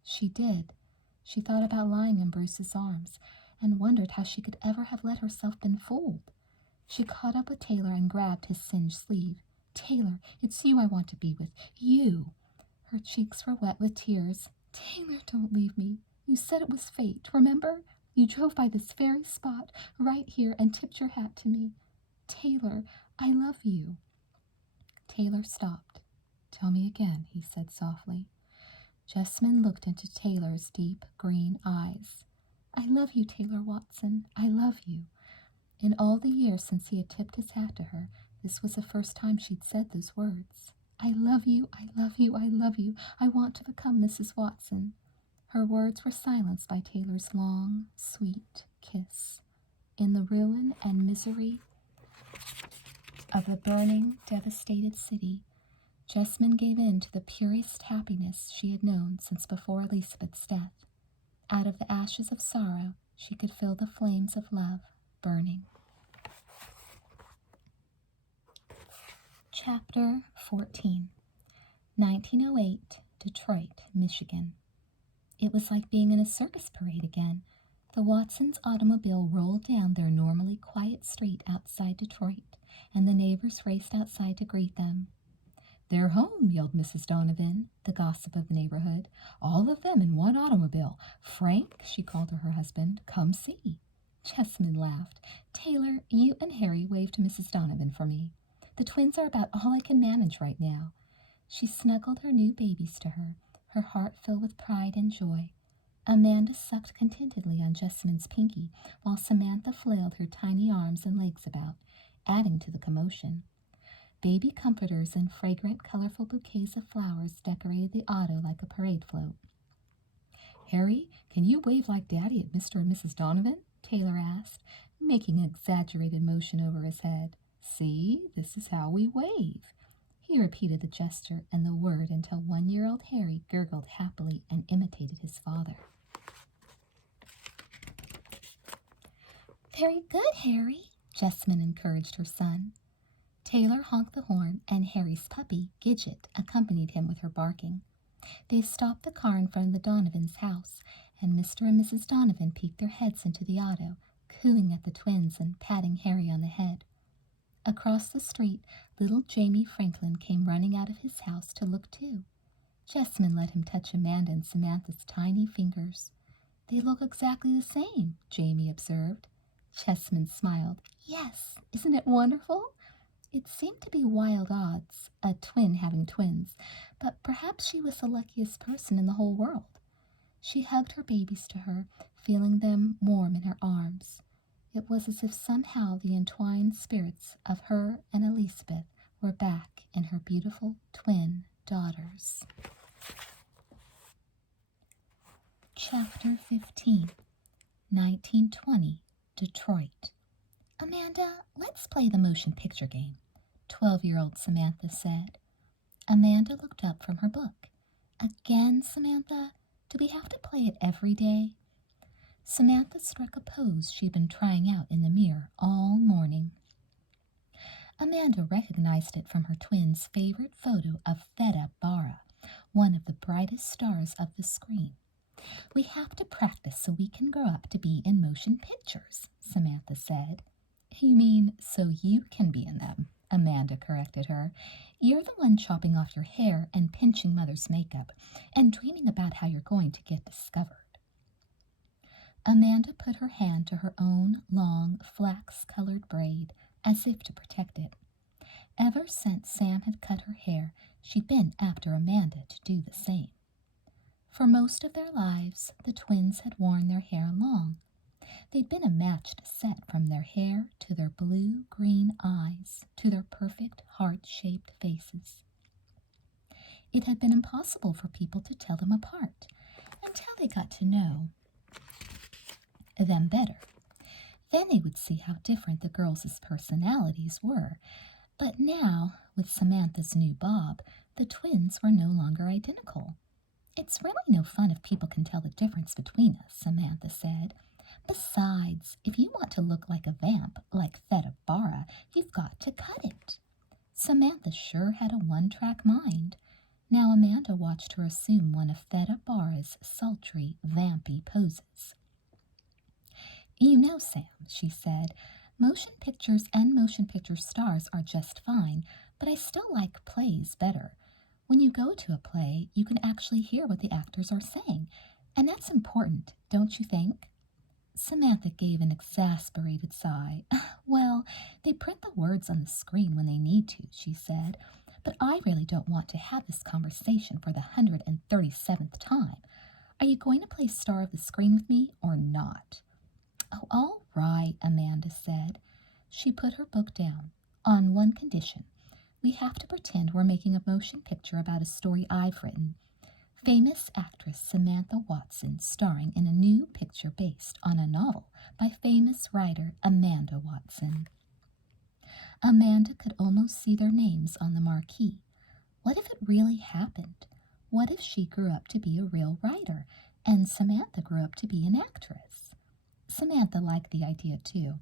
She did. She thought about lying in Bruce's arms and wondered how she could ever have let herself been fooled. She caught up with Taylor and grabbed his singed sleeve. "Taylor, it's you I want to be with. You." Her cheeks were wet with tears. "Taylor, don't leave me. You said it was fate, remember? You drove by this very spot, right here, and tipped your hat to me. Taylor, I love you." Taylor stopped. "Tell me again," he said softly. Jessamyn looked into Taylor's deep green eyes. "I love you, Taylor Watson. I love you." In all the years since he had tipped his hat to her, this was the first time she'd said those words. "I love you, I love you, I love you. I want to become Mrs. Watson." Her words were silenced by Taylor's long, sweet kiss. In the ruin and misery of the burning, devastated city, Jessamyn gave in to the purest happiness she had known since before Elizabeth's death. Out of the ashes of sorrow, she could feel the flames of love burning. Chapter 14. 1908, Detroit, Michigan. It was like being in a circus parade again. The Watsons' automobile rolled down their normally quiet street outside Detroit, and the neighbors raced outside to greet them. "They're home," yelled Mrs. Donovan, the gossip of the neighborhood. "All of them in one automobile. Frank," she called to her husband, "come see." Jessamine laughed. "Taylor, you and Harry wave to Mrs. Donovan for me. The twins are about all I can manage right now." She snuggled her new babies to her heart filled with pride and joy. Amanda sucked contentedly on Jessamine's pinky, while Samantha flailed her tiny arms and legs about, adding to the commotion. Baby comforters and fragrant, colorful bouquets of flowers decorated the auto like a parade float. "Harry, can you wave like Daddy at Mr. and Mrs. Donovan?" Taylor asked, making an exaggerated motion over his head. "See, this is how we wave." He repeated the gesture and the word until 1-year-old Harry gurgled happily and imitated his father. "Very good, Harry," Jessamine encouraged her son. Taylor honked the horn, and Harry's puppy, Gidget, accompanied him with her barking. They stopped the car in front of the Donovans' house, and Mr. and Mrs. Donovan peeked their heads into the auto, cooing at the twins and patting Harry on the head. Across the street, little Jamie Franklin came running out of his house to look too. Jessamine let him touch Amanda and Samantha's tiny fingers. "They look exactly the same," Jamie observed. Jessamine smiled. "Yes, isn't it wonderful?" It seemed to be wild odds, a twin having twins, but perhaps she was the luckiest person in the whole world. She hugged her babies to her, feeling them warm in her arms. It was as if somehow the entwined spirits of her and Elizabeth were back in her beautiful twin daughters. Chapter 15, 1920, Detroit. "Amanda, let's play the motion picture game," 12-year-old Samantha said. Amanda looked up from her book. "Again, Samantha? Do we have to play it every day?" Samantha struck a pose she'd been trying out in the mirror all morning. Amanda recognized it from her twins' favorite photo of Theta Bara, one of the brightest stars of the screen. "We have to practice so we can grow up to be in motion pictures," Samantha said. "You mean so you can be in them," Amanda corrected her. "You're the one chopping off your hair and pinching Mother's makeup and dreaming about how you're going to get discovered." Amanda put her hand to her own long, flax-colored braid, as if to protect it. Ever since Sam had cut her hair, she'd been after Amanda to do the same. For most of their lives, the twins had worn their hair long. They'd been a matched set from their hair to their blue-green eyes to their perfect heart-shaped faces. It had been impossible for people to tell them apart until they got to know them better. Then they would see how different the girls' personalities were. But now, with Samantha's new bob, the twins were no longer identical. "It's really no fun if people can tell the difference between us," Samantha said. "Besides, if you want to look like a vamp, like Theta Bara, you've got to cut it." Samantha sure had a one-track mind. Now Amanda watched her assume one of Theta Bara's sultry, vampy poses. "You know, Sam," she said, "motion pictures and motion picture stars are just fine, but I still like plays better. When you go to a play, you can actually hear what the actors are saying, and that's important, don't you think?" Samantha gave an exasperated sigh. "Well, they print the words on the screen when they need to," she said, "but I really don't want to have this conversation for the 137th time. Are you going to play star of the screen with me or not?" "Oh, all right," Amanda said. She put her book down. "On one condition. We have to pretend we're making a motion picture about a story I've written. Famous actress Samantha Watson starring in a new picture based on a novel by famous writer Amanda Watson." Amanda could almost see their names on the marquee. What if it really happened? What if she grew up to be a real writer, and Samantha grew up to be an actress? Samantha liked the idea, too.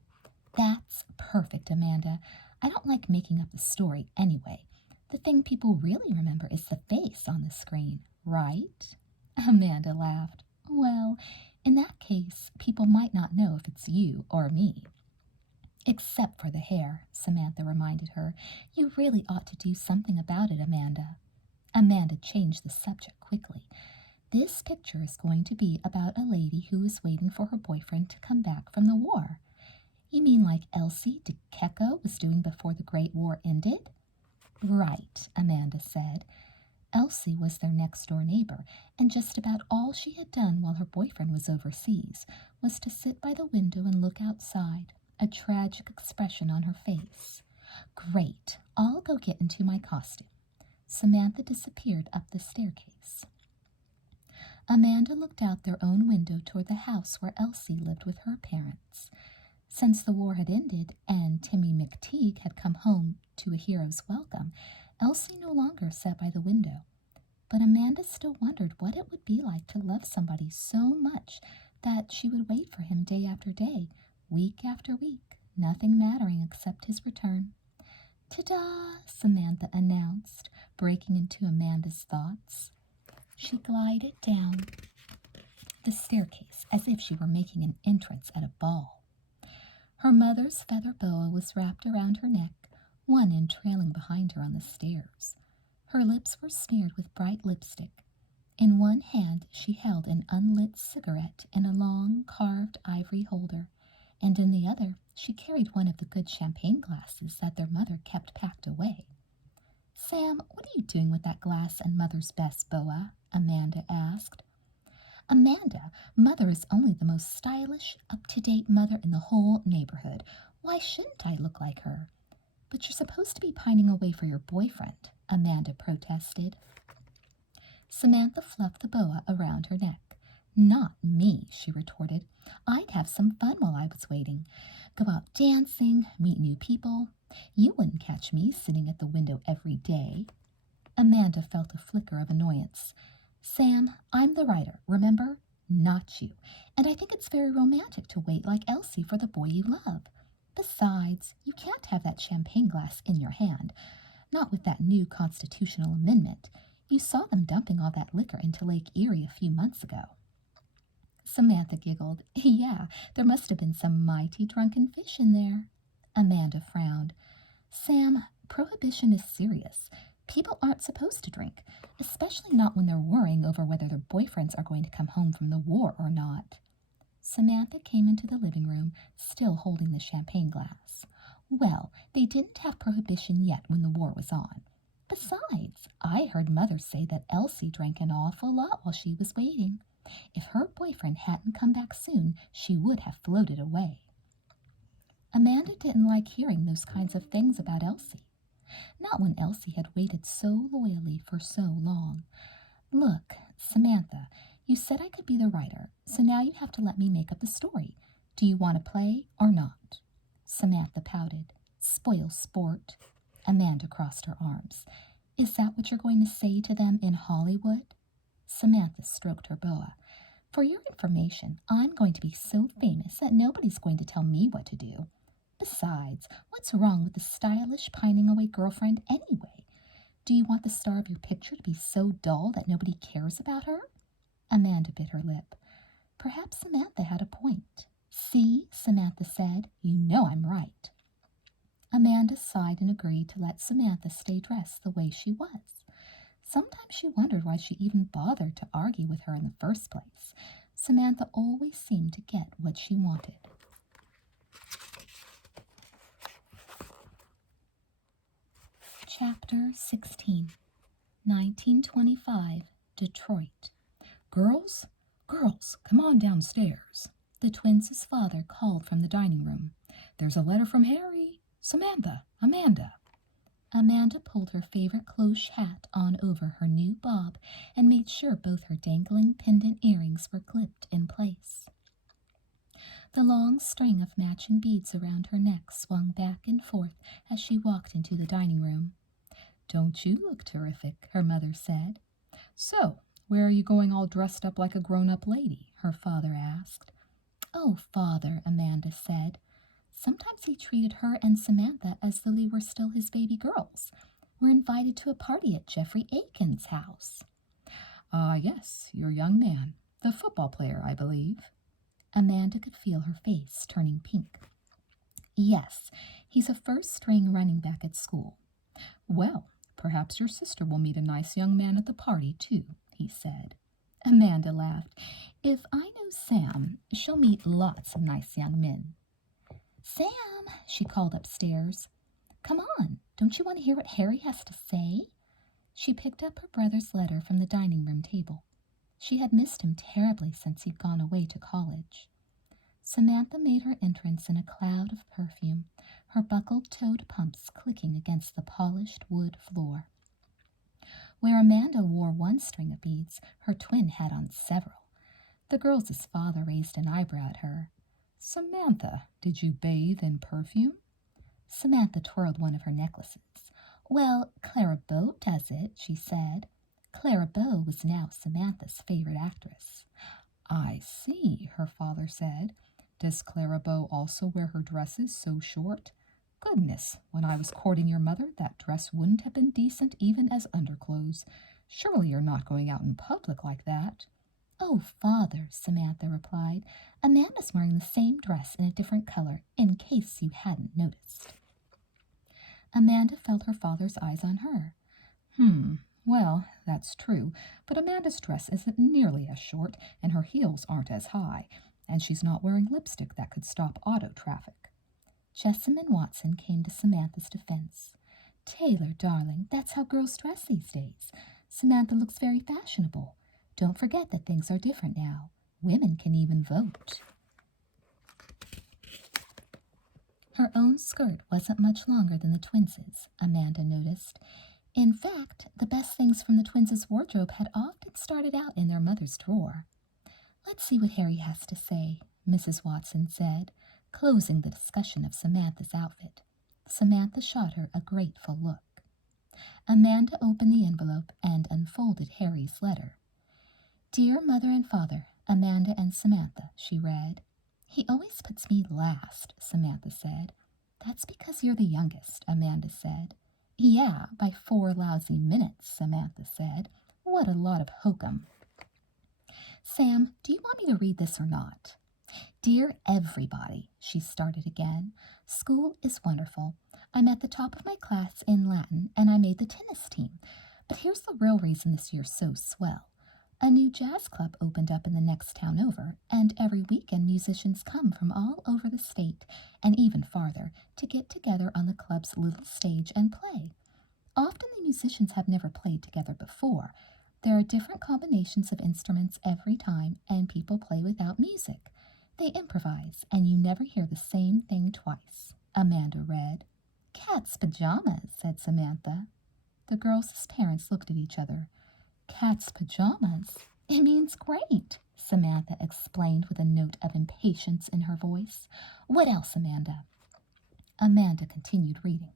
"That's perfect, Amanda. I don't like making up the story anyway. The thing people really remember is the face on the screen, right?" Amanda laughed. "Well, in that case, people might not know if it's you or me." Except for the hair, Samantha reminded her. You really ought to do something about it, Amanda. Amanda changed the subject quickly. This picture is going to be about a lady who is waiting for her boyfriend to come back from the war. You mean like Elsie de Kecko was doing before the Great War ended? Right, Amanda said. Elsie was their next-door neighbor, and just about all she had done while her boyfriend was overseas was to sit by the window and look outside, a tragic expression on her face. Great, I'll go get into my costume. Samantha disappeared up the staircase. Amanda looked out their own window toward the house where Elsie lived with her parents. Since the war had ended and Timmy McTeague had come home to a hero's welcome, Elsie no longer sat by the window. But Amanda still wondered what it would be like to love somebody so much that she would wait for him day after day, week after week, nothing mattering except his return. Ta-da! Samantha announced, breaking into Amanda's thoughts. She glided down the staircase as if she were making an entrance at a ball. Her mother's feather boa was wrapped around her neck, one end trailing behind her on the stairs. Her lips were smeared with bright lipstick. In one hand she held an unlit cigarette in a long, carved ivory holder, and in the other she carried one of the good champagne glasses that their mother kept packed away. Sam, what are you doing with that glass and Mother's best boa? Amanda asked. Amanda, Mother is only the most stylish, up-to-date mother in the whole neighborhood. Why shouldn't I look like her? But you're supposed to be pining away for your boyfriend, Amanda protested. Samantha fluffed the boa around her neck. Not me, she retorted. I'd have some fun while I was waiting. Go out dancing, meet new people. You wouldn't catch me sitting at the window every day. Amanda felt a flicker of annoyance. Sam, I'm the writer, remember? Not you. And I think it's very romantic to wait like Elsie for the boy you love. Besides, you can't have that champagne glass in your hand. Not with that new constitutional amendment. You saw them dumping all that liquor into Lake Erie a few months ago. Samantha giggled. Yeah, there must have been some mighty drunken fish in there. Amanda frowned. Sam, prohibition is serious. People aren't supposed to drink, especially not when they're worrying over whether their boyfriends are going to come home from the war or not. Samantha came into the living room, still holding the champagne glass. Well, they didn't have prohibition yet when the war was on. Besides, I heard Mother say that Elsie drank an awful lot while she was waiting. If her boyfriend hadn't come back soon, she would have floated away. Amanda didn't like hearing those kinds of things about Elsie. Not when Elsie had waited so loyally for so long. Look, Samantha, you said I could be the writer, so now you have to let me make up the story. Do you want to play or not? Samantha pouted. Spoil sport. Amanda crossed her arms. Is that what you're going to say to them in Hollywood? Samantha stroked her boa. For your information, I'm going to be so famous that nobody's going to tell me what to do. Besides, what's wrong with the stylish, pining-away girlfriend anyway? Do you want the star of your picture to be so dull that nobody cares about her? Amanda bit her lip. Perhaps Samantha had a point. See, Samantha said, you know I'm right. Amanda sighed and agreed to let Samantha stay dressed the way she was. Sometimes she wondered why she even bothered to argue with her in the first place. Samantha always seemed to get what she wanted. Chapter 16, 1925, Detroit. Girls, come on downstairs. The twins' father called from the dining room. There's a letter from Harry. Samantha, Amanda. Amanda pulled her favorite cloche hat on over her new bob and made sure both her dangling pendant earrings were clipped in place. The long string of matching beads around her neck swung back and forth as she walked into the dining room. Don't you look terrific, her mother said. So, where are you going all dressed up like a grown-up lady? Her father asked. Oh, Father, Amanda said. Sometimes he treated her and Samantha as though they were still his baby girls. We're invited to a party at Jeffrey Aiken's house. Ah, yes, your young man, the football player, I believe. Amanda could feel her face turning pink. Yes, he's a first-string running back at school. Well, perhaps your sister will meet a nice young man at the party, too, he said. Amanda laughed. If I know Sam, she'll meet lots of nice young men. Sam, she called upstairs. Come on, don't you want to hear what Harry has to say? She picked up her brother's letter from the dining room table. She had missed him terribly since he'd gone away to college. Samantha made her entrance in a cloud of perfume, her buckled-toed pumps clicking against the polished wood floor. Where Amanda wore one string of beads, her twin had on several. The girl's father raised an eyebrow at her. Samantha, did you bathe in perfume? Samantha twirled one of her necklaces. Well, Clara Bow does it, she said. Clara Bow was now Samantha's favorite actress. I see, her father said. Does Clara Bow also wear her dresses so short? Goodness, when I was courting your mother, that dress wouldn't have been decent even as underclothes. Surely you're not going out in public like that. Oh, Father, Samantha replied. Amanda's wearing the same dress in a different color, in case you hadn't noticed. Amanda felt her father's eyes on her. Well, that's true, but Amanda's dress isn't nearly as short, and her heels aren't as high, and she's not wearing lipstick that could stop auto traffic. Jessamine Watson came to Samantha's defense. Taylor, darling, that's how girls dress these days. Samantha looks very fashionable. Don't forget that things are different now. Women can even vote. Her own skirt wasn't much longer than the twins', Amanda noticed. In fact, the best things from the twins' wardrobe had often started out in their mother's drawer. Let's see what Harry has to say, Mrs. Watson said, closing the discussion of Samantha's outfit. Samantha shot her a grateful look. Amanda opened the envelope and unfolded Harry's letter. Dear Mother and Father, Amanda and Samantha, she read. He always puts me last, Samantha said. That's because you're the youngest, Amanda said. Yeah, by 4 lousy minutes, Samantha said. What a lot of hokum. Sam, do you want me to read this or not? Dear everybody, she started again. School is wonderful. I'm at the top of my class in Latin, and I made the tennis team. But here's the real reason this year's so swell. A new jazz club opened up in the next town over, and every weekend musicians come from all over the state, and even farther, to get together on the club's little stage and play. Often the musicians have never played together before. There are different combinations of instruments every time, and people play without music. They improvise, and you never hear the same thing twice, Amanda read. Cat's pajamas, said Samantha. The girls' parents looked at each other. Cat's pajamas? It means great, Samantha explained with a note of impatience in her voice. What else, Amanda? Amanda continued reading.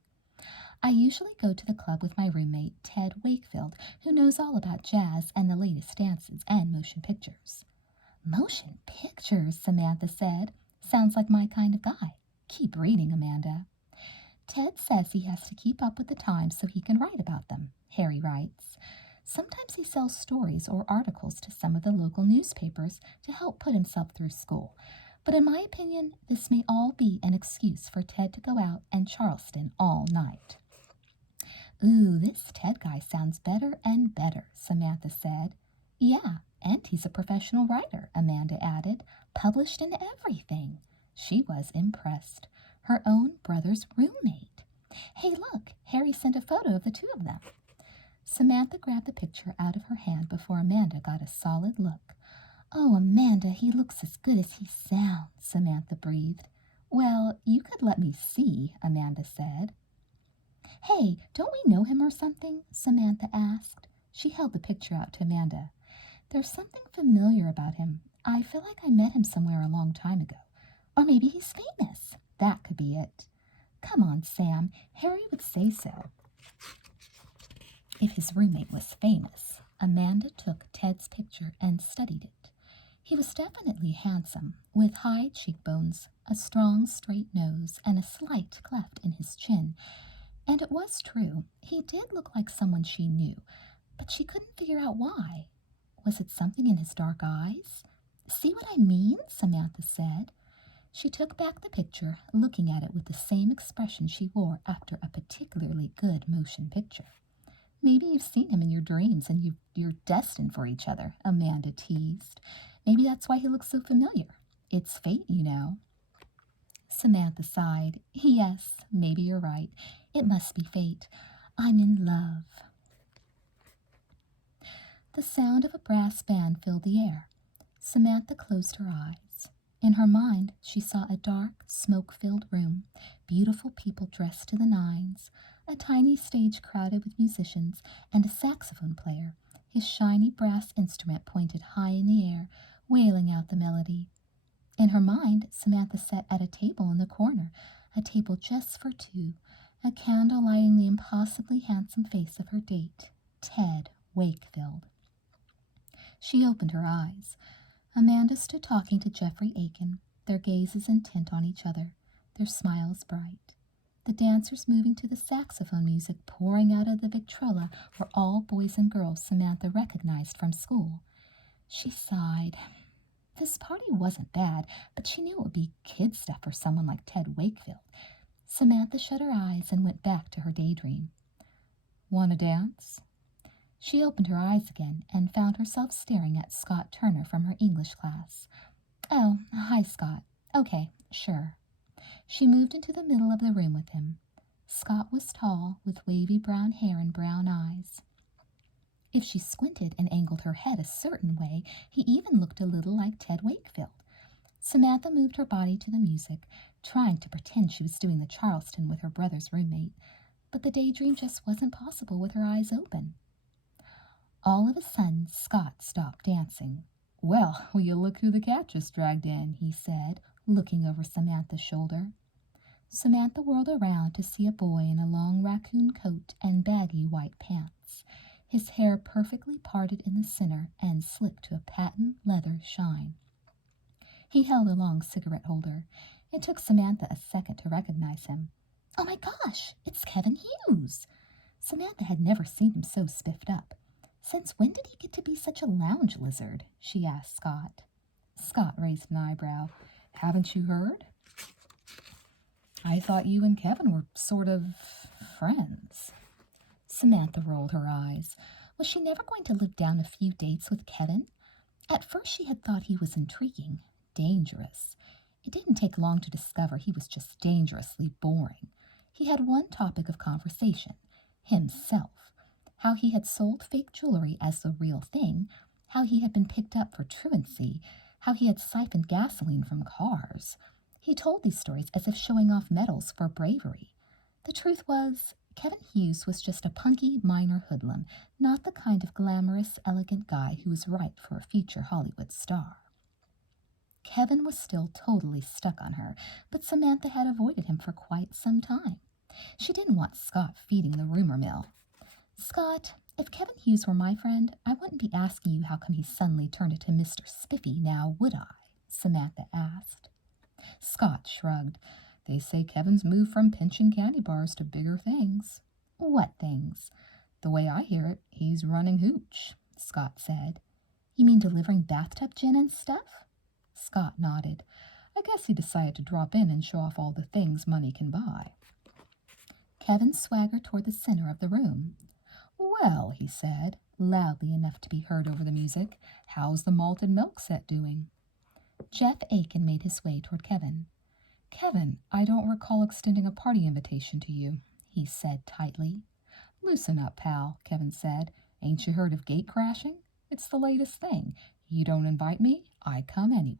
I usually go to the club with my roommate, Ted Wakefield, who knows all about jazz and the latest dances and motion pictures. Motion pictures, Samantha said. Sounds like my kind of guy. Keep reading, Amanda. Ted says he has to keep up with the times so he can write about them, Harry writes. Sometimes he sells stories or articles to some of the local newspapers to help put himself through school. But in my opinion, this may all be an excuse for Ted to go out and Charleston all night. Ooh, this Ted guy sounds better and better, Samantha said. Yeah, and he's a professional writer, Amanda added, published in everything. She was impressed. Her own brother's roommate. Hey, look, Harry sent a photo of the two of them. Samantha grabbed the picture out of her hand before Amanda got a solid look. Oh, Amanda, he looks as good as he sounds, Samantha breathed. Well, you could let me see, Amanda said. Hey, don't we know him or something? Samantha asked. She held the picture out to Amanda. There's something familiar about him. I feel like I met him somewhere a long time ago. Or maybe he's famous. That could be it. Come on, Sam. Harry would say so. If his roommate was famous, Amanda took Ted's picture and studied it. He was definitely handsome, with high cheekbones, a strong straight nose, and a slight cleft in his chin. And it was true, he did look like someone she knew, but she couldn't figure out why. Was it something in his dark eyes? See what I mean? Samantha said. She took back the picture, looking at it with the same expression she wore after a particularly good motion picture. Maybe you've seen him in your dreams and you're destined for each other, Amanda teased. Maybe that's why he looks so familiar. It's fate, you know. Samantha sighed. Yes, maybe you're right. It must be fate. I'm in love. The sound of a brass band filled the air. Samantha closed her eyes. In her mind, she saw a dark, smoke-filled room, beautiful people dressed to the nines, a tiny stage crowded with musicians, and a saxophone player, his shiny brass instrument pointed high in the air, wailing out the melody. In her mind, Samantha sat at a table in the corner, a table just for two, a candle lighting the impossibly handsome face of her date, Ted Wakefield. She opened her eyes. Amanda stood talking to Jeffrey Aiken, their gazes intent on each other, their smiles bright. The dancers moving to the saxophone music pouring out of the Victrola were all boys and girls Samantha recognized from school. She sighed. This party wasn't bad, but she knew it would be kid stuff for someone like Ted Wakefield. Samantha shut her eyes and went back to her daydream. Want to dance? She opened her eyes again and found herself staring at Scott Turner from her English class. Oh, hi, Scott. Okay, sure. She moved into the middle of the room with him. Scott was tall, with wavy brown hair and brown eyes. If she squinted and angled her head a certain way, he even looked a little like Ted Wakefield. Samantha moved her body to the music, trying to pretend she was doing the Charleston with her brother's roommate, but the daydream just wasn't possible with her eyes open. All of a sudden, Scott stopped dancing. Well, will you look who the cat just dragged in, he said, looking over Samantha's shoulder. Samantha whirled around to see a boy in a long raccoon coat and baggy white pants, his hair perfectly parted in the center and slicked to a patent leather shine. He held a long cigarette holder. It took Samantha a second to recognize him. Oh my gosh, it's Kevin Hughes! Samantha had never seen him so spiffed up. Since when did he get to be such a lounge lizard? She asked Scott. Scott raised an eyebrow. Haven't you heard? I thought you and Kevin were sort of friends. Samantha rolled her eyes. Was she never going to live down a few dates with Kevin? At first she had thought he was intriguing, dangerous. It didn't take long to discover he was just dangerously boring. He had one topic of conversation, himself. How he had sold fake jewelry as the real thing, how he had been picked up for truancy, how he had siphoned gasoline from cars. He told these stories as if showing off medals for bravery. The truth was, Kevin Hughes was just a punky minor hoodlum, not the kind of glamorous, elegant guy who was ripe for a future Hollywood star. Kevin was still totally stuck on her, but Samantha had avoided him for quite some time. She didn't want Scott feeding the rumor mill. Scott, if Kevin Hughes were my friend, I wouldn't be asking you how come he suddenly turned into Mr. Spiffy now, would I? Samantha asked. Scott shrugged. They say Kevin's moved from pinching candy bars to bigger things. What things? The way I hear it, he's running hooch, Scott said. You mean delivering bathtub gin and stuff? Scott nodded. I guess he decided to drop in and show off all the things money can buy. Kevin swaggered toward the center of the room. Well, he said, loudly enough to be heard over the music, how's the malted milk set doing? Jeff Aiken made his way toward Kevin. Kevin, I don't recall extending a party invitation to you, he said tightly. Loosen up, pal, Kevin said. Ain't you heard of gate crashing? It's the latest thing. You don't invite me, I come anyway.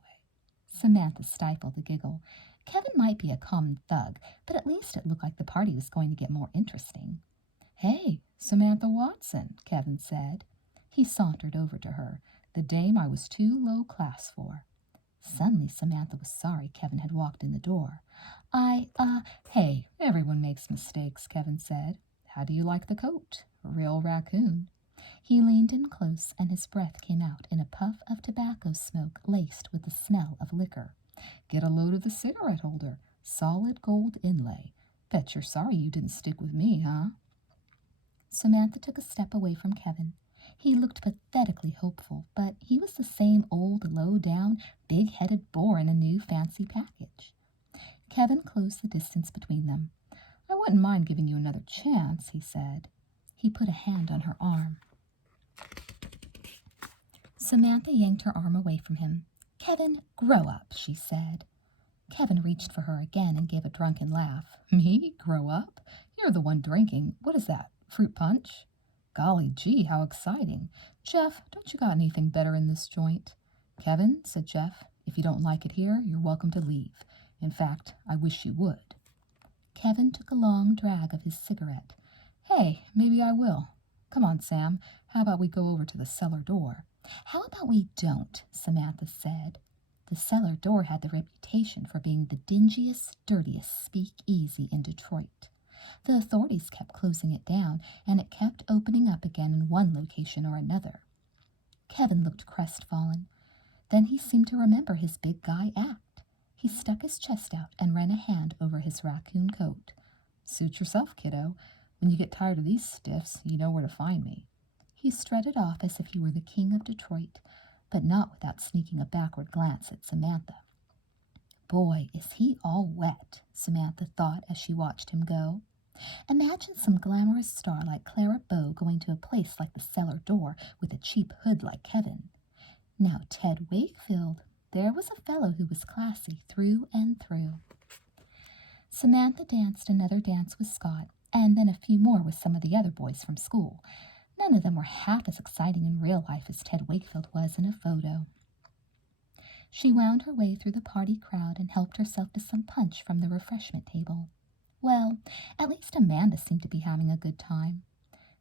Samantha stifled a giggle. Kevin might be a common thug, but at least it looked like the party was going to get more interesting. Hey, Samantha Watson, Kevin said. He sauntered over to her, the dame I was too low class for. Suddenly Samantha was sorry Kevin had walked in the door. Hey, everyone makes mistakes, Kevin said. How do you like the coat? Real raccoon. He leaned in close, and his breath came out in a puff of tobacco smoke laced with the smell of liquor. Get a load of the cigarette holder. Solid gold inlay. Bet you're sorry you didn't stick with me, huh? Samantha took a step away from Kevin. He looked pathetically hopeful, but he was the same old, low-down, big-headed bore in a new fancy package. Kevin closed the distance between them. "I wouldn't mind giving you another chance," he said. He put a hand on her arm. Samantha yanked her arm away from him. "Kevin, grow up," she said. Kevin reached for her again and gave a drunken laugh. "Me? Grow up? You're the one drinking. What is that? Fruit punch? Golly gee, how exciting. Jeff, don't you got anything better in this joint?" "Kevin," said Jeff, "if you don't like it here, you're welcome to leave. In fact, I wish you would." Kevin took a long drag of his cigarette. "Hey, maybe I will. Come on, Sam. How about we go over to the cellar door?" "How about we don't?" Samantha said. The cellar door had the reputation for being the dingiest, dirtiest speak-easy in Detroit. The authorities kept closing it down, and it kept opening up again in one location or another. Kevin looked crestfallen. Then he seemed to remember his big guy act. He stuck his chest out and ran a hand over his raccoon coat. "Suit yourself, kiddo. When you get tired of these stiffs, you know where to find me." He strutted off as if he were the king of Detroit, but not without sneaking a backward glance at Samantha. "Boy, is he all wet," Samantha thought as she watched him go. Imagine some glamorous star like Clara Bow going to a place like the cellar door with a cheap hood like Kevin. Now Ted Wakefield, there was a fellow who was classy through and through. Samantha danced another dance with Scott, and then a few more with some of the other boys from school. None of them were half as exciting in real life as Ted Wakefield was in a photo. She wound her way through the party crowd and helped herself to some punch from the refreshment table. Well, at least Amanda seemed to be having a good time.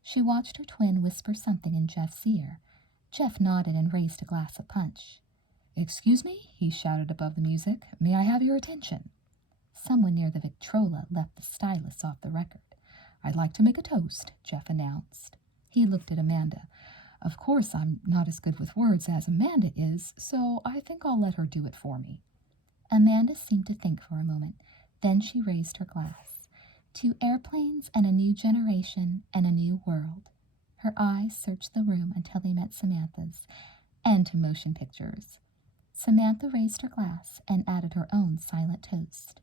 She watched her twin whisper something in Jeff's ear. Jeff nodded and raised a glass of punch. "Excuse me," he shouted above the music. "May I have your attention?" Someone near the Victrola left the stylus off the record. "I'd like to make a toast," Jeff announced. He looked at Amanda. "Of course, I'm not as good with words as Amanda is, so I think I'll let her do it for me." Amanda seemed to think for a moment. Then she raised her glass. "To airplanes and a new generation and a new world." Her eyes searched the room until they met Samantha's. "And to motion pictures." Samantha raised her glass and added her own silent toast.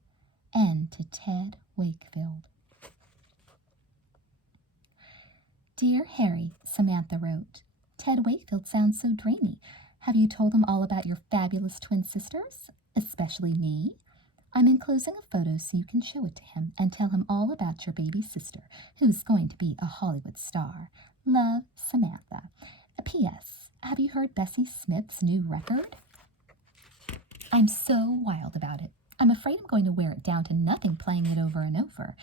"And to Ted Wakefield." "Dear Harry," Samantha wrote, "Ted Wakefield sounds so dreamy. Have you told him all about your fabulous twin sisters, especially me? I'm enclosing a photo so you can show it to him and tell him all about your baby sister, who's going to be a Hollywood star. Love, Samantha. P.S. Have you heard Bessie Smith's new record? I'm so wild about it. I'm afraid I'm going to wear it down to nothing playing it over and over.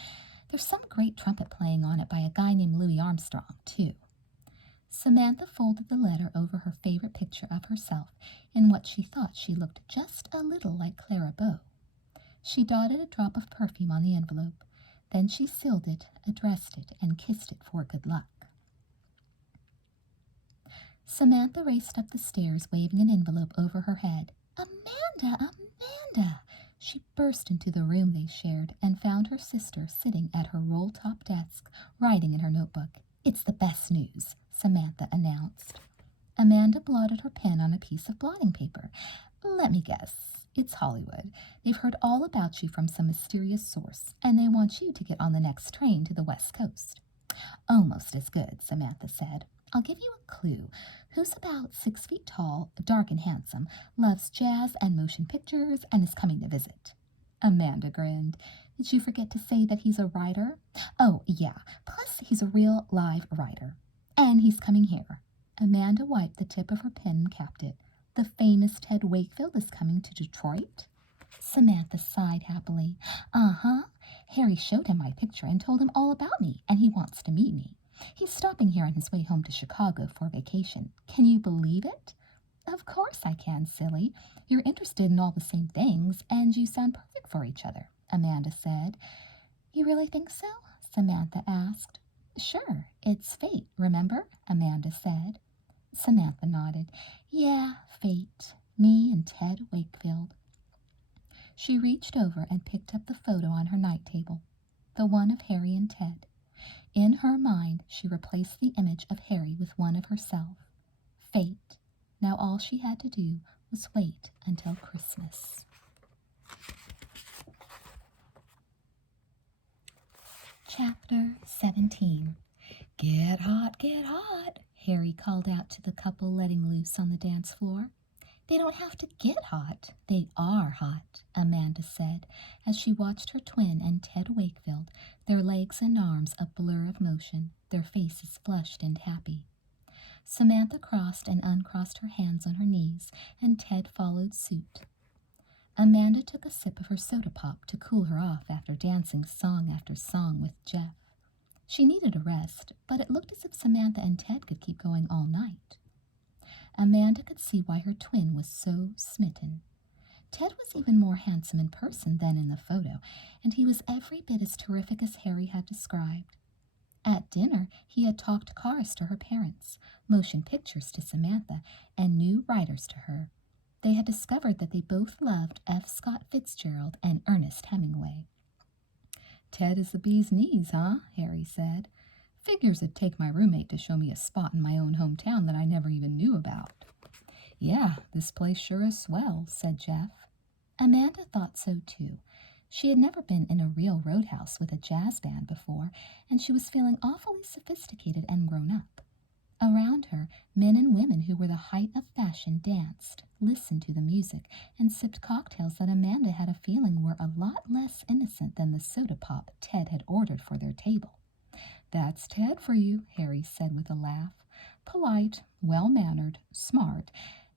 There's some great trumpet playing on it by a guy named Louis Armstrong, too." Samantha folded the letter over her favorite picture of herself in what she thought she looked just a little like Clara Bow. She dotted a drop of perfume on the envelope. Then she sealed it, addressed it, and kissed it for good luck. Samantha raced up the stairs, waving an envelope over her head. "Amanda! Amanda!" She burst into the room they shared and found her sister sitting at her roll-top desk, writing in her notebook. "It's the best news," Samantha announced. Amanda blotted her pen on a piece of blotting paper. "Let me guess. It's Hollywood. They've heard all about you from some mysterious source, and they want you to get on the next train to the West Coast." "Almost as good," Samantha said. "I'll give you a clue. Who's about 6 feet tall, dark and handsome, loves jazz and motion pictures, and is coming to visit." Amanda grinned. "Did you forget to say that he's a writer?" "Oh, yeah. Plus, he's a real live writer. And he's coming here." Amanda wiped the tip of her pen and capped it. "The famous Ted Wakefield is coming to Detroit?" Samantha sighed happily. "Uh-huh. Harry showed him my picture and told him all about me, and he wants to meet me. He's stopping here on his way home to Chicago for vacation. Can you believe it?" "Of course I can, silly. You're interested in all the same things, and you sound perfect for each other," Amanda said. "You really think so?" Samantha asked. "Sure, it's fate, remember?" Amanda said. Samantha nodded. "Yeah, fate. Me and Ted Wakefield." She reached over and picked up the photo on her night table, the one of Harry and Ted. In her mind, she replaced the image of Harry with one of herself. Fate. Now all she had to do was wait until Christmas. Chapter 17. Get hot, Harry called out to the couple letting loose on the dance floor. They don't have to get hot, they are hot, Amanda said, as she watched her twin and Ted Wakefield, their legs and arms a blur of motion, their faces flushed and happy. Samantha crossed and uncrossed her hands on her knees, and Ted followed suit. Amanda took a sip of her soda pop to cool her off after dancing song after song with Jeff. She needed a rest, but it looked as if Samantha and Ted could keep going all night. Amanda could see why her twin was so smitten. Ted was even more handsome in person than in the photo, and he was every bit as terrific as Harry had described. At dinner, he had talked cars to her parents, motion pictures to Samantha, and new writers to her. They had discovered that they both loved F. Scott Fitzgerald and Ernest Hemingway. Ted is the bee's knees, huh? Harry said. Figures it'd take my roommate to show me a spot in my own hometown that I never even knew about. Yeah, this place sure is swell, said Jeff. Amanda thought so too. She had never been in a real roadhouse with a jazz band before, and she was feeling awfully sophisticated and grown up. Around her, men and women who were the height of fashion danced, listened to the music, and sipped cocktails that Amanda had a feeling were a lot less innocent than the soda pop Ted had ordered for their table. That's Ted for you, Harry said with a laugh. Polite, well-mannered, smart,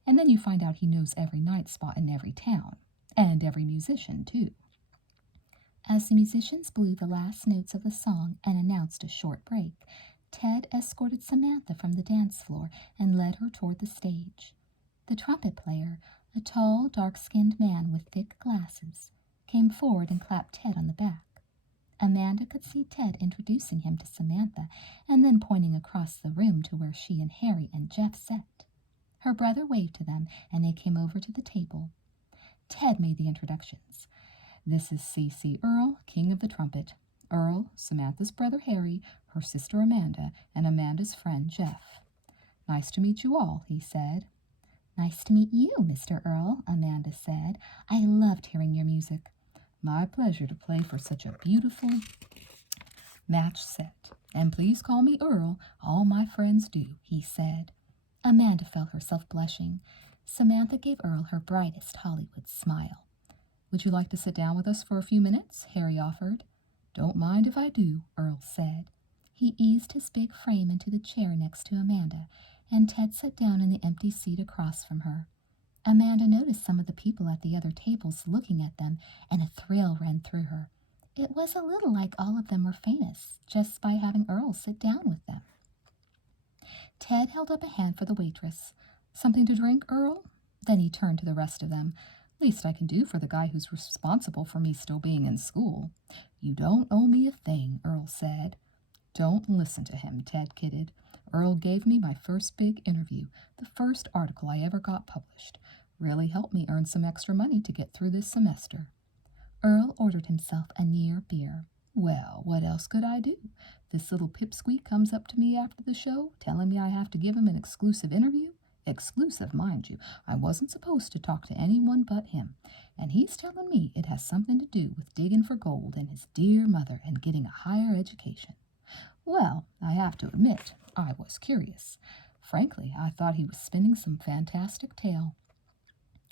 and then you find out he knows every night spot in every town, and every musician, too. As the musicians blew the last notes of the song and announced a short break, Ted escorted Samantha from the dance floor and led her toward the stage. The trumpet player, a tall, dark-skinned man with thick glasses, came forward and clapped Ted on the back. Amanda could see Ted introducing him to Samantha and then pointing across the room to where she and Harry and Jeff sat. Her brother waved to them, and they came over to the table. Ted made the introductions. This is C.C. Earl, King of the Trumpet. Earl, Samantha's brother Harry, her sister Amanda, and Amanda's friend Jeff. Nice to meet you all, he said. Nice to meet you, Mr. Earl, Amanda said. I loved hearing your music. My pleasure to play for such a beautiful match set. And please call me Earl. All my friends do, he said. Amanda felt herself blushing. Samantha gave Earl her brightest Hollywood smile. Would you like to sit down with us for a few minutes? Harry offered. Don't mind if I do, Earl said. He eased his big frame into the chair next to Amanda, and Ted sat down in the empty seat across from her. Amanda noticed some of the people at the other tables looking at them, and a thrill ran through her. It was a little like all of them were famous, just by having Earl sit down with them. Ted held up a hand for the waitress. Something to drink, Earl? Then he turned to the rest of them. Least I can do for the guy who's responsible for me still being in school. You don't owe me a thing, Earl said. Don't listen to him, Ted kidded. Earl gave me my first big interview, the first article I ever got published. Really helped me earn some extra money to get through this semester. Earl ordered himself a near beer. Well, what else could I do? This little pipsqueak comes up to me after the show, telling me I have to give him an exclusive interview. Exclusive, mind you. I wasn't supposed to talk to anyone but him. And he's telling me it has something to do with digging for gold and his dear mother and getting a higher education. Well, I have to admit, I was curious. Frankly, I thought he was spinning some fantastic tale.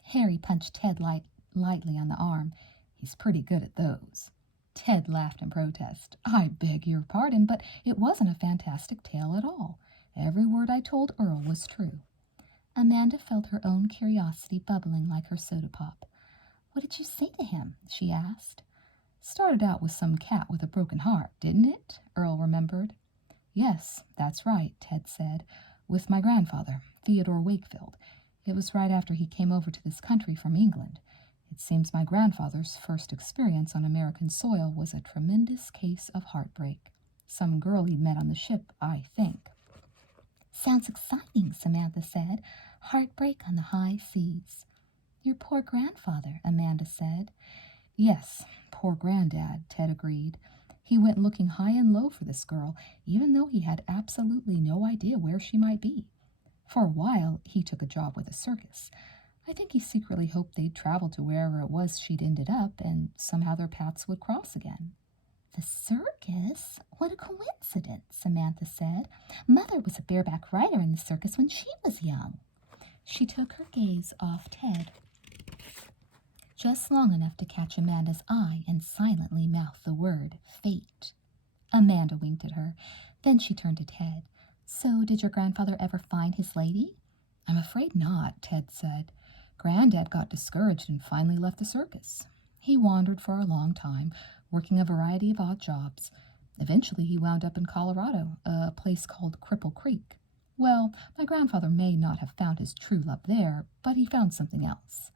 Harry punched Ted lightly on the arm. He's pretty good at those. Ted laughed in protest. I beg your pardon, but it wasn't a fantastic tale at all. Every word I told Earl was true. Amanda felt her own curiosity bubbling like her soda pop. What did you say to him? She asked. Started out with some cat with a broken heart, didn't it? Earl remembered. Yes, that's right, Ted said. With my grandfather, Theodore Wakefield. It was right after he came over to this country from England. It seems my grandfather's first experience on American soil was a tremendous case of heartbreak. Some girl he'd met on the ship, I think. Sounds exciting, Samantha said. Heartbreak on the high seas. Your poor grandfather, Amanda said. Yes, poor granddad, Ted agreed. He went looking high and low for this girl, even though he had absolutely no idea where she might be. For a while, he took a job with a circus. I think he secretly hoped they'd travel to wherever it was she'd ended up, and somehow their paths would cross again. The circus? What a coincidence, Samantha said. Mother was a bareback rider in the circus when she was young. She took her gaze off Ted, just long enough to catch Amanda's eye and silently mouth the word fate. Amanda winked at her. Then she turned to Ted. So, did your grandfather ever find his lady? I'm afraid not, Ted said. Granddad got discouraged and finally left the circus. He wandered for a long time, working a variety of odd jobs. Eventually he wound up in Colorado, a place called Cripple Creek. Well, my grandfather may not have found his true love there, but he found something else.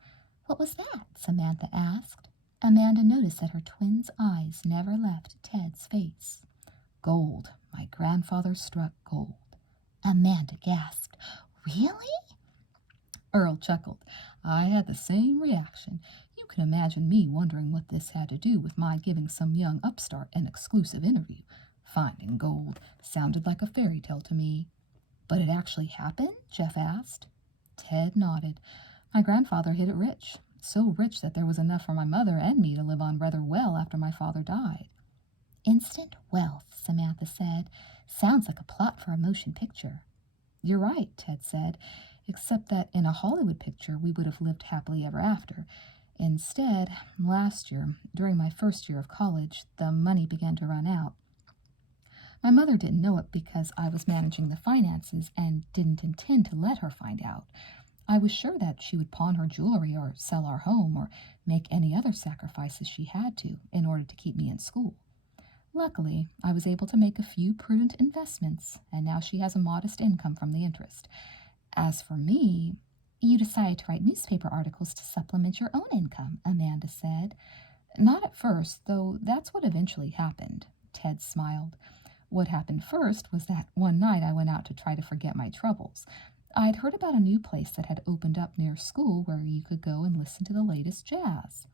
What was that? Samantha asked. Amanda noticed that her twin's eyes never left Ted's face. Gold. My grandfather struck gold. Amanda gasped. Really? Earl chuckled. I had the same reaction. You can imagine me wondering what this had to do with my giving some young upstart an exclusive interview. Finding gold sounded like a fairy tale to me. But it actually happened? Jeff asked. Ted nodded. My grandfather hit it rich, so rich that there was enough for my mother and me to live on rather well after my father died. Instant wealth, Samantha said. Sounds like a plot for a motion picture. You're right, Ted said, except that in a Hollywood picture we would have lived happily ever after. Instead, last year, during my first year of college, the money began to run out. My mother didn't know it because I was managing the finances and didn't intend to let her find out. I was sure that she would pawn her jewelry or sell our home or make any other sacrifices she had to in order to keep me in school. Luckily, I was able to make a few prudent investments, and now she has a modest income from the interest. As for me, you decided to write newspaper articles to supplement your own income, Amanda said. Not at first, though that's what eventually happened. Ted smiled. What happened first was that one night I went out to try to forget my troubles. I'd heard about a new place that had opened up near school where you could go and listen to the latest jazz.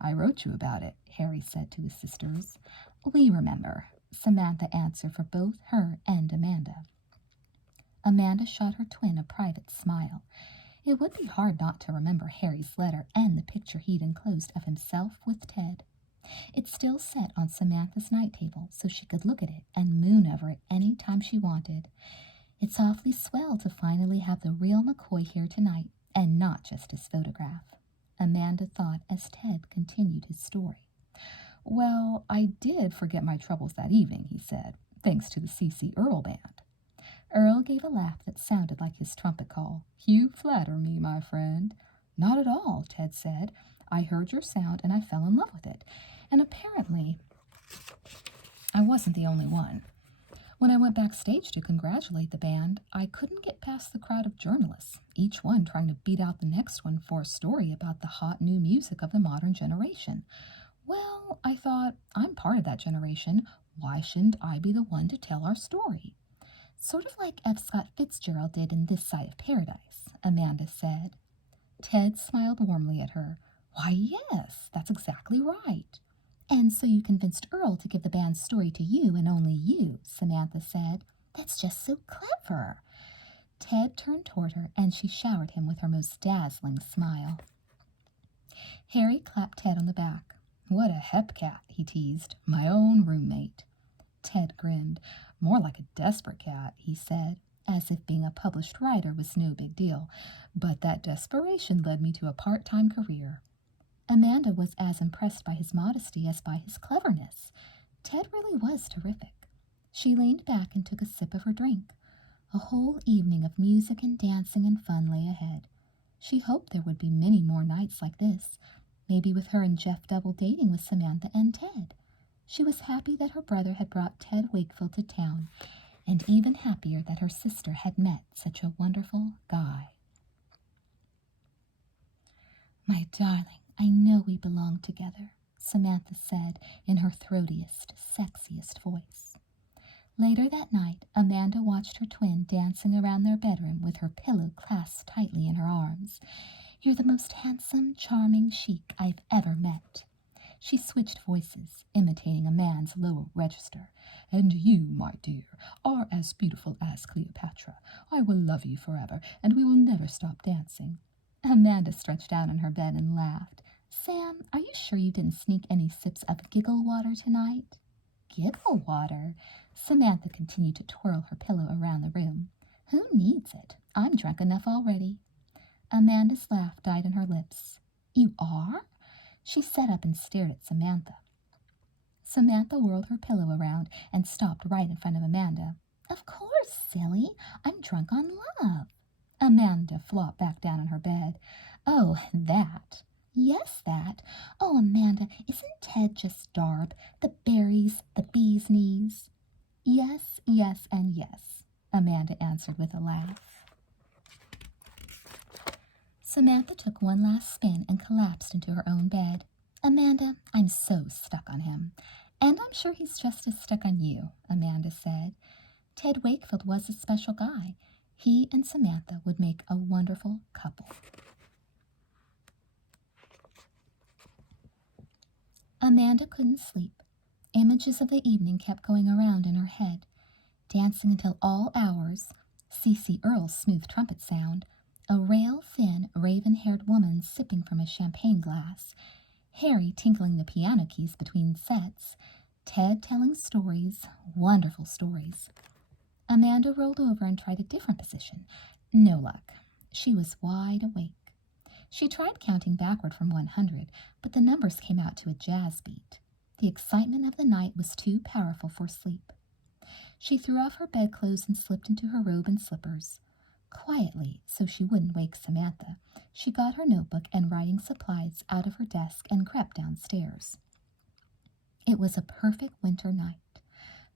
I wrote you about it, Harry said to his sisters. We remember, Samantha answered for both her and Amanda. Amanda shot her twin a private smile. It would be hard not to remember Harry's letter and the picture he'd enclosed of himself with Ted. It still sat on Samantha's night table so she could look at it and moon over it any time she wanted. It's awfully swell to finally have the real McCoy here tonight, and not just his photograph, Amanda thought as Ted continued his story. Well, I did forget my troubles that evening, he said, thanks to the C.C. Earl Band. Earl gave a laugh that sounded like his trumpet call. You flatter me, my friend. Not at all, Ted said. I heard your sound and I fell in love with it. And apparently, I wasn't the only one. When I went backstage to congratulate the band, I couldn't get past the crowd of journalists, each one trying to beat out the next one for a story about the hot new music of the modern generation. Well, I thought, I'm part of that generation. Why shouldn't I be the one to tell our story? Sort of like F. Scott Fitzgerald did in This Side of Paradise, Amanda said. Ted smiled warmly at her. Why, yes, that's exactly right. And so you convinced Earl to give the band's story to you and only you, Samantha said. That's just so clever. Ted turned toward her, and she showered him with her most dazzling smile. Harry clapped Ted on the back. What a hepcat, he teased. My own roommate. Ted grinned. More like a desperate cat, he said, as if being a published writer was no big deal. But that desperation led me to a part-time career. Amanda was as impressed by his modesty as by his cleverness. Ted really was terrific. She leaned back and took a sip of her drink. A whole evening of music and dancing and fun lay ahead. She hoped there would be many more nights like this, maybe with her and Jeff double dating with Samantha and Ted. She was happy that her brother had brought Ted Wakefield to town, and even happier that her sister had met such a wonderful guy. My darling, I know we belong together, Samantha said in her throatiest, sexiest voice. Later that night, Amanda watched her twin dancing around their bedroom with her pillow clasped tightly in her arms. You're the most handsome, charming sheik I've ever met. She switched voices, imitating a man's lower register. "And you, my dear, are as beautiful as Cleopatra. I will love you forever, and we will never stop dancing." Amanda stretched out on her bed and laughed. "Sam, are you sure you didn't sneak any sips of giggle water tonight?" "Giggle water?" Samantha continued to twirl her pillow around the room. "Who needs it? I'm drunk enough already." Amanda's laugh died on her lips. "You are?" She sat up and stared at Samantha. Samantha whirled her pillow around and stopped right in front of Amanda. "Of course, silly. I'm drunk on love." Amanda flopped back down on her bed. "Oh, that." "Yes, that. Oh, Amanda, isn't Ted just darb? The berries, the bee's knees." "Yes, yes, and yes," Amanda answered with a laugh. Samantha took one last spin and collapsed into her own bed. "Amanda, I'm so stuck on him." "And I'm sure he's just as stuck on you," Amanda said. Ted Wakefield was a special guy. He and Samantha would make a wonderful couple. Amanda couldn't sleep. Images of the evening kept going around in her head, dancing until all hours. C.C. Earle's smooth trumpet sound, a rail-thin, raven-haired woman sipping from a champagne glass, Harry tinkling the piano keys between sets, Ted telling stories, wonderful stories. Amanda rolled over and tried a different position. No luck. She was wide awake. She tried counting backward from 100, but the numbers came out to a jazz beat. The excitement of the night was too powerful for sleep. She threw off her bedclothes and slipped into her robe and slippers. Quietly, so she wouldn't wake Samantha, she got her notebook and writing supplies out of her desk and crept downstairs. It was a perfect winter night.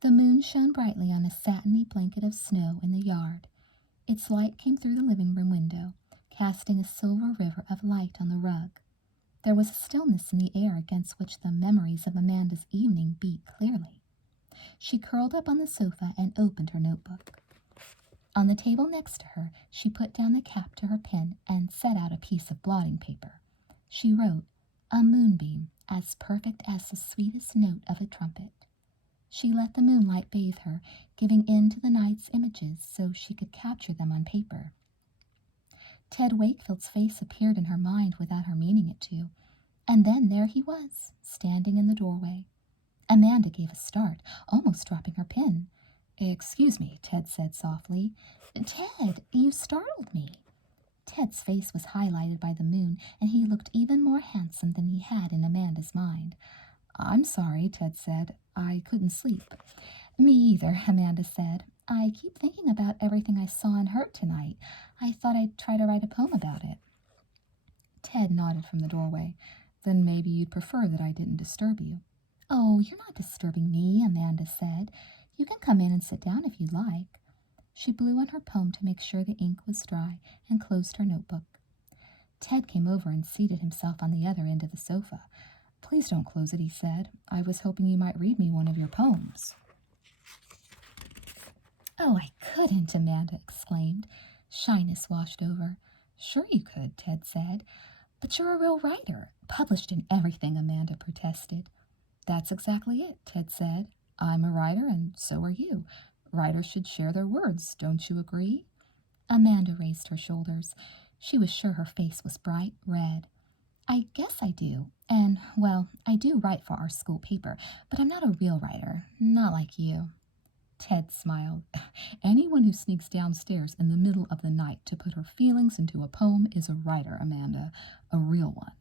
The moon shone brightly on a satiny blanket of snow in the yard. Its light came through the living room window, casting a silver river of light on the rug. There was a stillness in the air against which the memories of Amanda's evening beat clearly. She curled up on the sofa and opened her notebook. On the table next to her, she put down the cap to her pen and set out a piece of blotting paper. She wrote, "A moonbeam, as perfect as the sweetest note of a trumpet." She let the moonlight bathe her, giving in to the night's images so she could capture them on paper. Ted Wakefield's face appeared in her mind without her meaning it to, and then there he was, standing in the doorway. Amanda gave a start, almost dropping her pen. "Excuse me," Ted said softly. "Ted, you startled me." Ted's face was highlighted by the moon, and he looked even more handsome than he had in Amanda's mind. "I'm sorry," Ted said. "I couldn't sleep." "Me either," Amanda said. "I keep thinking about everything I saw and heard tonight. I thought I'd try to write a poem about it." Ted nodded from the doorway. "Then maybe you'd prefer that I didn't disturb you." "Oh, you're not disturbing me," Amanda said. "You can come in and sit down if you'd like." She blew on her poem to make sure the ink was dry and closed her notebook. Ted came over and seated himself on the other end of the sofa. "Please don't close it," he said. "I was hoping you might read me one of your poems." "Oh, I couldn't," Amanda exclaimed. Shyness washed over. "Sure you could," Ted said. "But you're a real writer, published in everything," Amanda protested. "That's exactly it," Ted said. "I'm a writer, and so are you. Writers should share their words, don't you agree?" Amanda raised her shoulders. She was sure her face was bright red. "I guess I do. And, well, I do write for our school paper, but I'm not a real writer, not like you." Ted smiled. "Anyone who sneaks downstairs in the middle of the night to put her feelings into a poem is a writer, Amanda, a real one."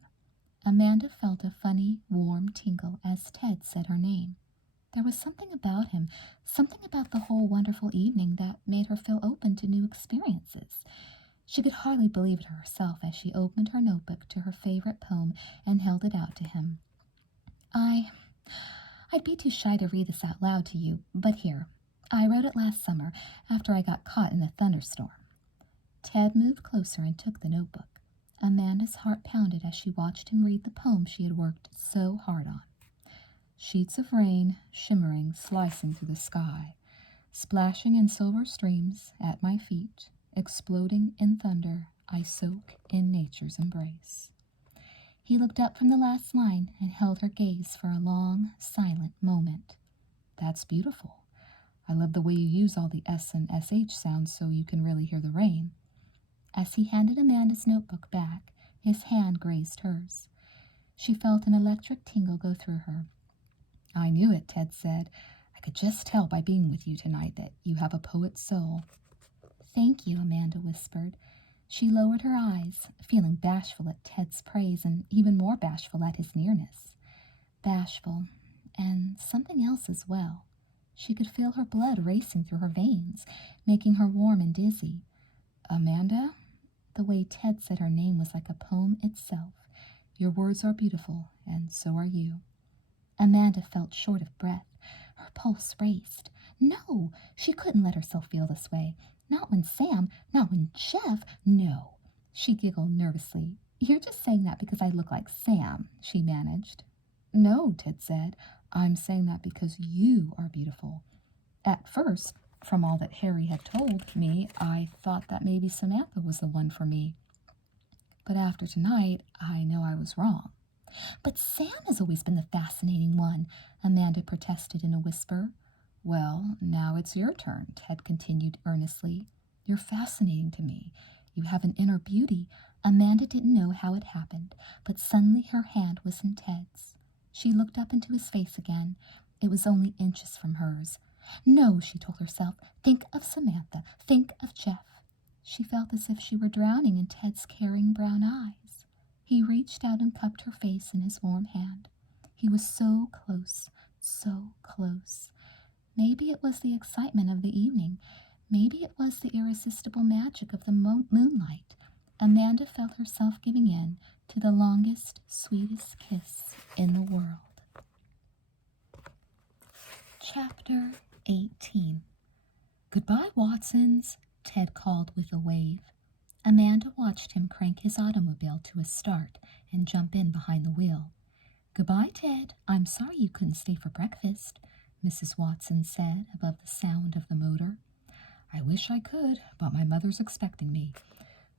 Amanda felt a funny, warm tingle as Ted said her name. There was something about him, something about the whole wonderful evening that made her feel open to new experiences. She could hardly believe it herself as she opened her notebook to her favorite poem and held it out to him. I'd be too shy to read this out loud to you, but here. I wrote it last summer after I got caught in a thunderstorm." Ted moved closer and took the notebook. Amanda's heart pounded as she watched him read the poem she had worked so hard on. "Sheets of rain, shimmering, slicing through the sky, splashing in silver streams at my feet, exploding in thunder, I soak in nature's embrace." He looked up from the last line and held her gaze for a long, silent moment. That's beautiful. I love the way you use all the S and SH sounds so you can really hear the rain. As he handed Amanda's notebook back, his hand grazed hers. She felt an electric tingle go through her. I knew it, Ted said. I could just tell by being with you tonight that you have a poet's soul. Thank you, Amanda whispered. She lowered her eyes, feeling bashful at Ted's praise and even more bashful at his nearness. Bashful, and something else as well. She could feel her blood racing through her veins, making her warm and dizzy. Amanda? The way Ted said her name was like a poem itself. Your words are beautiful, and so are you. Amanda felt short of breath. Her pulse raced. No, she couldn't let herself feel this way. Not when Sam, not when Jeff, no. She giggled nervously. You're just saying that because I look like Sam, she managed. No, Ted said. I'm saying that because you are beautiful. At first, from all that Harry had told me, I thought that maybe Samantha was the one for me. But after tonight, I know I was wrong. But Sam has always been the fascinating one, Amanda protested in a whisper. Well, now it's your turn, Ted continued earnestly. You're fascinating to me. You have an inner beauty. Amanda didn't know how it happened, but suddenly her hand was in Ted's. She looked up into his face again. It was only inches from hers. No, she told herself, think of Samantha, think of Jeff. She felt as if she were drowning in Ted's caring brown eyes. He reached out and cupped her face in his warm hand. He was so close, so close. Maybe it was the excitement of the evening. Maybe it was the irresistible magic of the moonlight. Amanda felt herself giving in to the longest, sweetest kiss in the world. Chapter 18. Goodbye, Watsons, Ted called with a wave. Amanda watched him crank his automobile to a start and jump in behind the wheel. Goodbye, Ted. I'm sorry you couldn't stay for breakfast, Mrs. Watson said above the sound of the motor. I wish I could, but my mother's expecting me.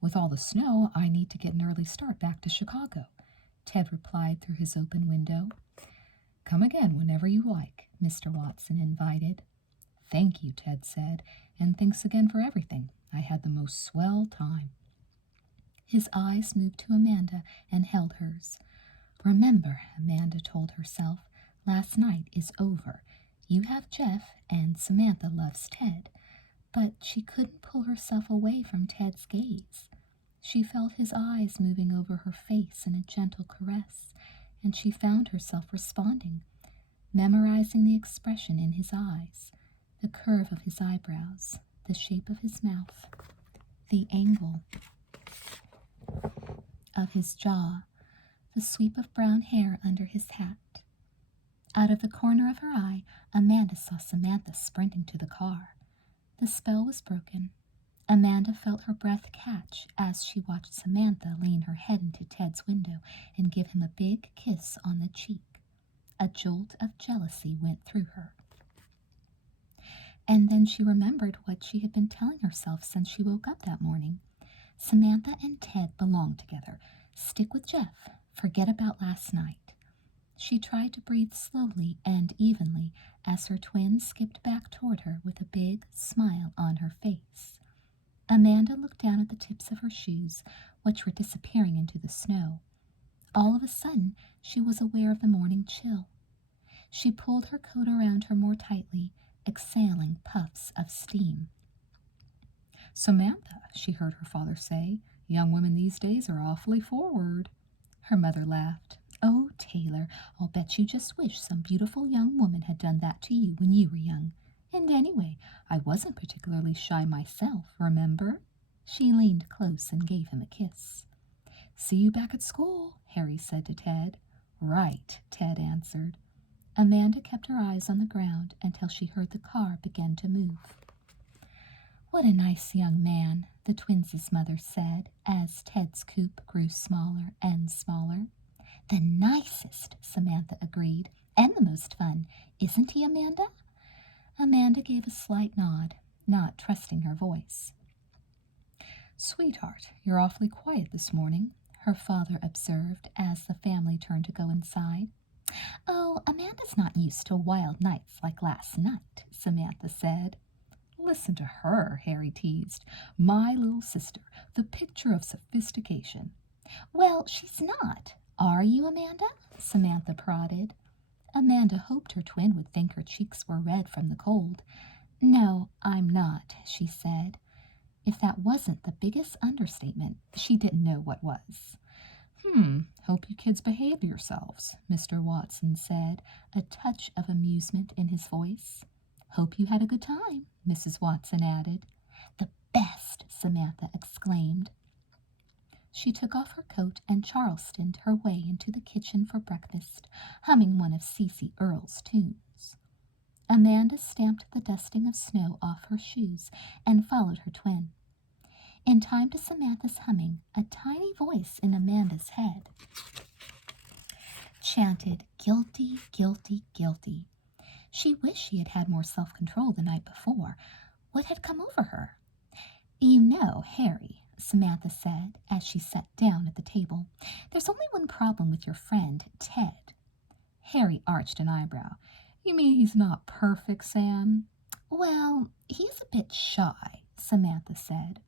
With all the snow, I need to get an early start back to Chicago, Ted replied through his open window. Come again whenever you like, Mr. Watson invited. Thank you, Ted said, and thanks again for everything. I had the most swell time. His eyes moved to Amanda and held hers. Remember, Amanda told herself, last night is over. You have Jeff, and Samantha loves Ted. But she couldn't pull herself away from Ted's gaze. She felt his eyes moving over her face in a gentle caress, and she found herself responding, memorizing the expression in his eyes, the curve of his eyebrows, the shape of his mouth, the angle of his jaw, the sweep of brown hair under his hat. Out of the corner of her eye, Amanda saw Samantha sprinting to the car. The spell was broken. Amanda felt her breath catch as she watched Samantha lean her head into Ted's window and give him a big kiss on the cheek. A jolt of jealousy went through her. And then she remembered what she had been telling herself since she woke up that morning. Samantha and Ted belong together. Stick with Jeff. Forget about last night. She tried to breathe slowly and evenly as her twin skipped back toward her with a big smile on her face. Amanda looked down at the tips of her shoes, which were disappearing into the snow. All of a sudden, she was aware of the morning chill. She pulled her coat around her more tightly, exhaling puffs of steam. Samantha, she heard her father say, young women these days are awfully forward. Her mother laughed. Oh, Taylor, I'll bet you just wish some beautiful young woman had done that to you when you were young. And anyway, I wasn't particularly shy myself, remember? She leaned close and gave him a kiss. See you back at school, Harry said to Ted. Right, Ted answered. Amanda kept her eyes on the ground until she heard the car begin to move. What a nice young man, the twins' mother said, as Ted's coupe grew smaller and smaller. The nicest, Samantha agreed, and the most fun. Isn't he, Amanda? Amanda gave a slight nod, not trusting her voice. Sweetheart, you're awfully quiet this morning, her father observed as the family turned to go inside. Oh, Amanda's not used to wild nights like last night, Samantha said. Listen to her, Harry teased. My little sister, the picture of sophistication. Well, she's not. Are you, Amanda? Samantha prodded. Amanda hoped her twin would think her cheeks were red from the cold. No, I'm not, she said. If that wasn't the biggest understatement, she didn't know what was. Hope you kids behave yourselves, Mr. Watson said, a touch of amusement in his voice. Hope you had a good time, Mrs. Watson added. The best, Samantha exclaimed. She took off her coat and Charlestoned her way into the kitchen for breakfast, humming one of Cece Earle's tunes. Amanda stamped the dusting of snow off her shoes and followed her twin. In time to Samantha's humming, a tiny voice in Amanda's head chanted, "Guilty, guilty, guilty." She wished she had had more self-control the night before. What had come over her? You know, Harry, Samantha said as she sat down at the table, there's only one problem with your friend, Ted. Harry arched an eyebrow. You mean he's not perfect, Sam? Well, he's a bit shy, Samantha said.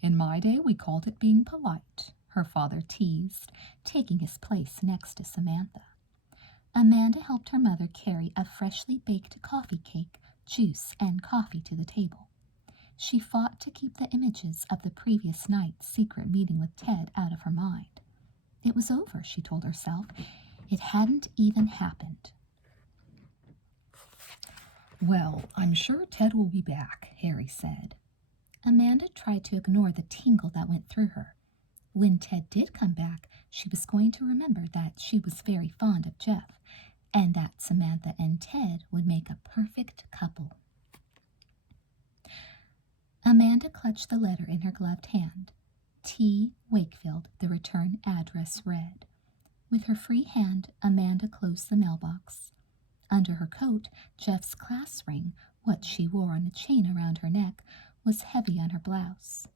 In my day, we called it being polite, her father teased, taking his place next to Samantha. Amanda helped her mother carry a freshly baked coffee cake, juice, and coffee to the table. She fought to keep the images of the previous night's secret meeting with Ted out of her mind. It was over, she told herself. It hadn't even happened. Well, I'm sure Ted will be back, Harry said. Amanda tried to ignore the tingle that went through her. When Ted did come back, she was going to remember that she was very fond of Jeff, and that Samantha and Ted would make a perfect couple. Amanda clutched the letter in her gloved hand. T. Wakefield, the return address read. With her free hand, Amanda closed the mailbox. Under her coat, Jeff's class ring, what she wore on a chain around her neck, was heavy on her blouse.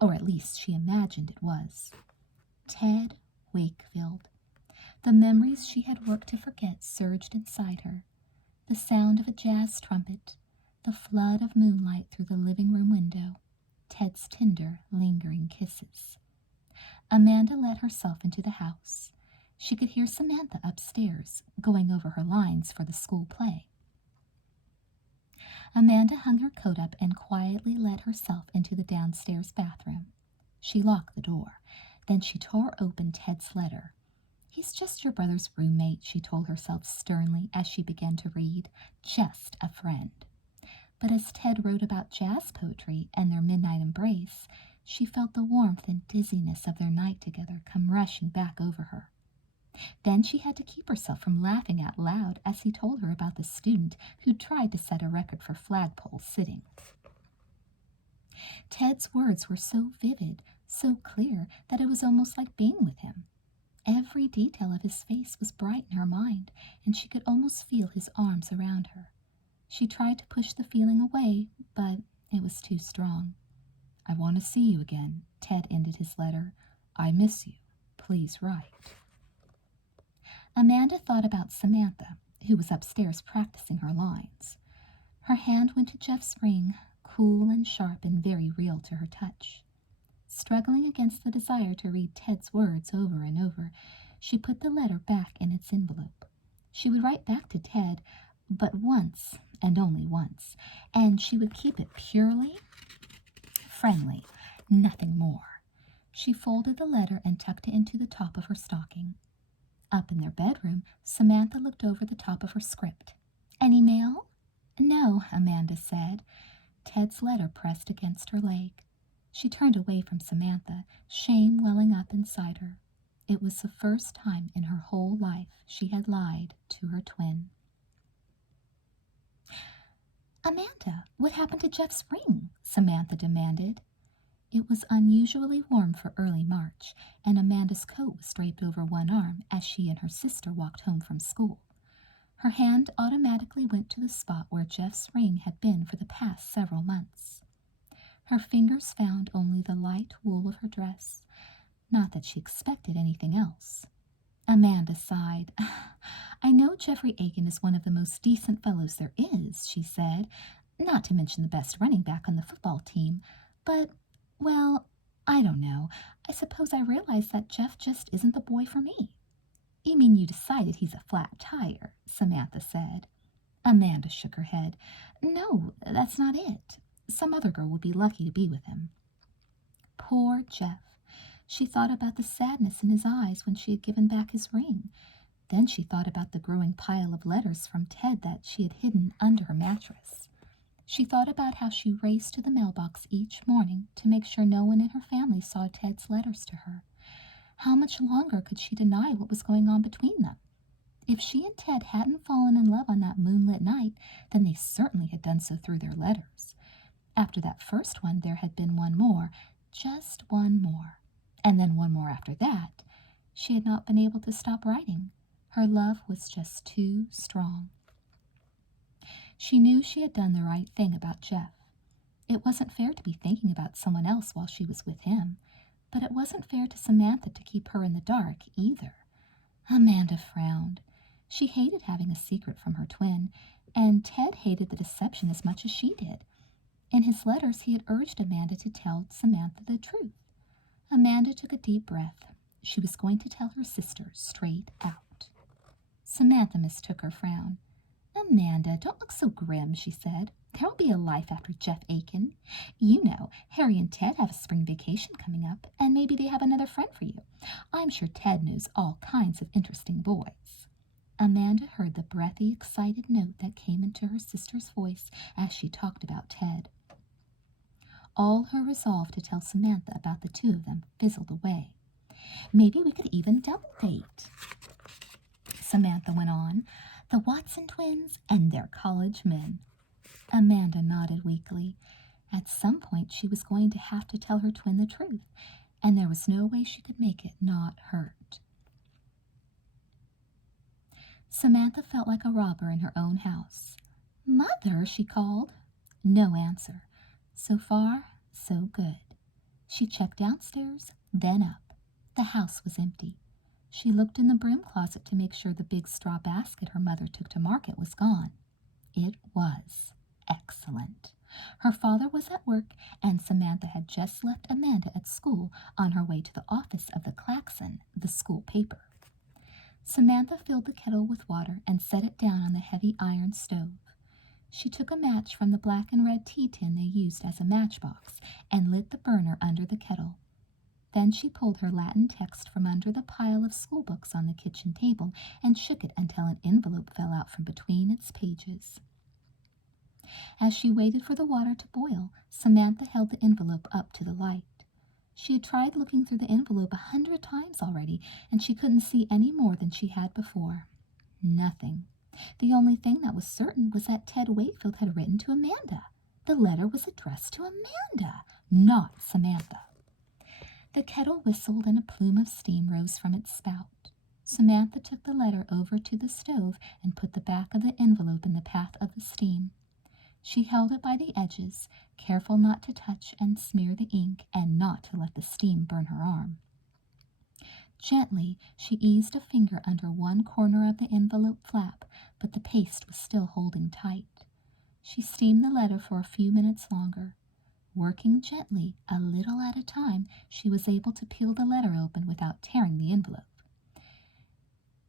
Or at least she imagined it was. Ted Wakefield. The memories she had worked to forget surged inside her. The sound of a jazz trumpet, the flood of moonlight through the living room window, Ted's tender, lingering kisses. Amanda let herself into the house. She could hear Samantha upstairs, going over her lines for the school play. Amanda hung her coat up and quietly let herself into the downstairs bathroom. She locked the door. Then she tore open Ted's letter. He's just your brother's roommate, she told herself sternly as she began to read. Just a friend. But as Ted wrote about jazz poetry and their midnight embrace, she felt the warmth and dizziness of their night together come rushing back over her. Then she had to keep herself from laughing out loud as he told her about the student who tried to set a record for flagpole sitting. Ted's words were so vivid, so clear, that it was almost like being with him. Every detail of his face was bright in her mind, and she could almost feel his arms around her. She tried to push the feeling away, but it was too strong. I want to see you again, Ted ended his letter. I miss you. Please write. Amanda thought about Samantha, who was upstairs practicing her lines. Her hand went to Jeff's ring, cool and sharp and very real to her touch. Struggling against the desire to read Ted's words over and over, she put the letter back in its envelope. She would write back to Ted, but once, and only once, and she would keep it purely friendly, nothing more. She folded the letter and tucked it into the top of her stocking. Up in their bedroom, Samantha looked over the top of her script. Any mail? No, Amanda said. Ted's letter pressed against her leg. She turned away from Samantha, shame welling up inside her. It was the first time in her whole life she had lied to her twin. Amanda, what happened to Jeff's ring? Samantha demanded. It was unusually warm for early March, and Amanda's coat was draped over one arm as she and her sister walked home from school. Her hand automatically went to the spot where Jeff's ring had been for the past several months. Her fingers found only the light wool of her dress, Not that she expected anything else. Amanda sighed. I know Jeffrey Aiken is one of the most decent fellows there is, she said, not to mention the best running back on the football team, but, well, I don't know. I suppose I realize that Jeff just isn't the boy for me. You mean you decided he's a flat tire, Samantha said. Amanda shook her head. No, that's not it. Some other girl would be lucky to be with him. Poor Jeff. She thought about the sadness in his eyes when she had given back his ring. Then she thought about the growing pile of letters from Ted that she had hidden under her mattress. She thought about how she raced to the mailbox each morning to make sure no one in her family saw Ted's letters to her. How much longer could she deny what was going on between them? If she and Ted hadn't fallen in love on that moonlit night, then they certainly had done so through their letters. After that first one, there had been one more, just one more. And then one more after that. She had not been able to stop writing. Her love was just too strong. She knew she had done the right thing about Jeff. It wasn't fair to be thinking about someone else while she was with him, but it wasn't fair to Samantha to keep her in the dark either. Amanda frowned. She hated having a secret from her twin, and Ted hated the deception as much as she did. In his letters, he had urged Amanda to tell Samantha the truth. Amanda took a deep breath. She was going to tell her sister straight out. Samantha mistook her frown. Amanda, don't look so grim, she said. There will be a life after Jeff Aiken. You know, Harry and Ted have a spring vacation coming up, and maybe they have another friend for you. I'm sure Ted knows all kinds of interesting boys. Amanda heard the breathy, excited note that came into her sister's voice as she talked about Ted. All her resolve to tell Samantha about the two of them fizzled away. Maybe we could even double date, Samantha went on. The Watson twins and their college men. Amanda nodded weakly. At some point she was going to have to tell her twin the truth, and there was no way she could make it not hurt. Samantha felt like a robber in her own house. Mother, she called. No answer. So far, so good. She checked downstairs, then up. The house was empty. She looked in the broom closet to make sure the big straw basket her mother took to market was gone. It was. Excellent. Her father was at work, and Samantha had just left Amanda at school on her way to the office of the Klaxon, the school paper. Samantha filled the kettle with water and set it down on the heavy iron stove. She took a match from the black and red tea tin they used as a matchbox and lit the burner under the kettle. Then she pulled her Latin text from under the pile of schoolbooks on the kitchen table and shook it until an envelope fell out from between its pages. As she waited for the water to boil, Samantha held the envelope up to the light. She had tried looking through the envelope 100 times already, and she couldn't see any more than she had before. Nothing. The only thing that was certain was that Ted Wakefield had written to Amanda. The letter was addressed to Amanda, not Samantha. The kettle whistled and a plume of steam rose from its spout. Samantha took the letter over to the stove and put the back of the envelope in the path of the steam. She held it by the edges, careful not to touch and smear the ink and not to let the steam burn her arm. Gently, she eased a finger under one corner of the envelope flap, but the paste was still holding tight. She steamed the letter for a few minutes longer. Working gently, a little at a time, she was able to peel the letter open without tearing the envelope.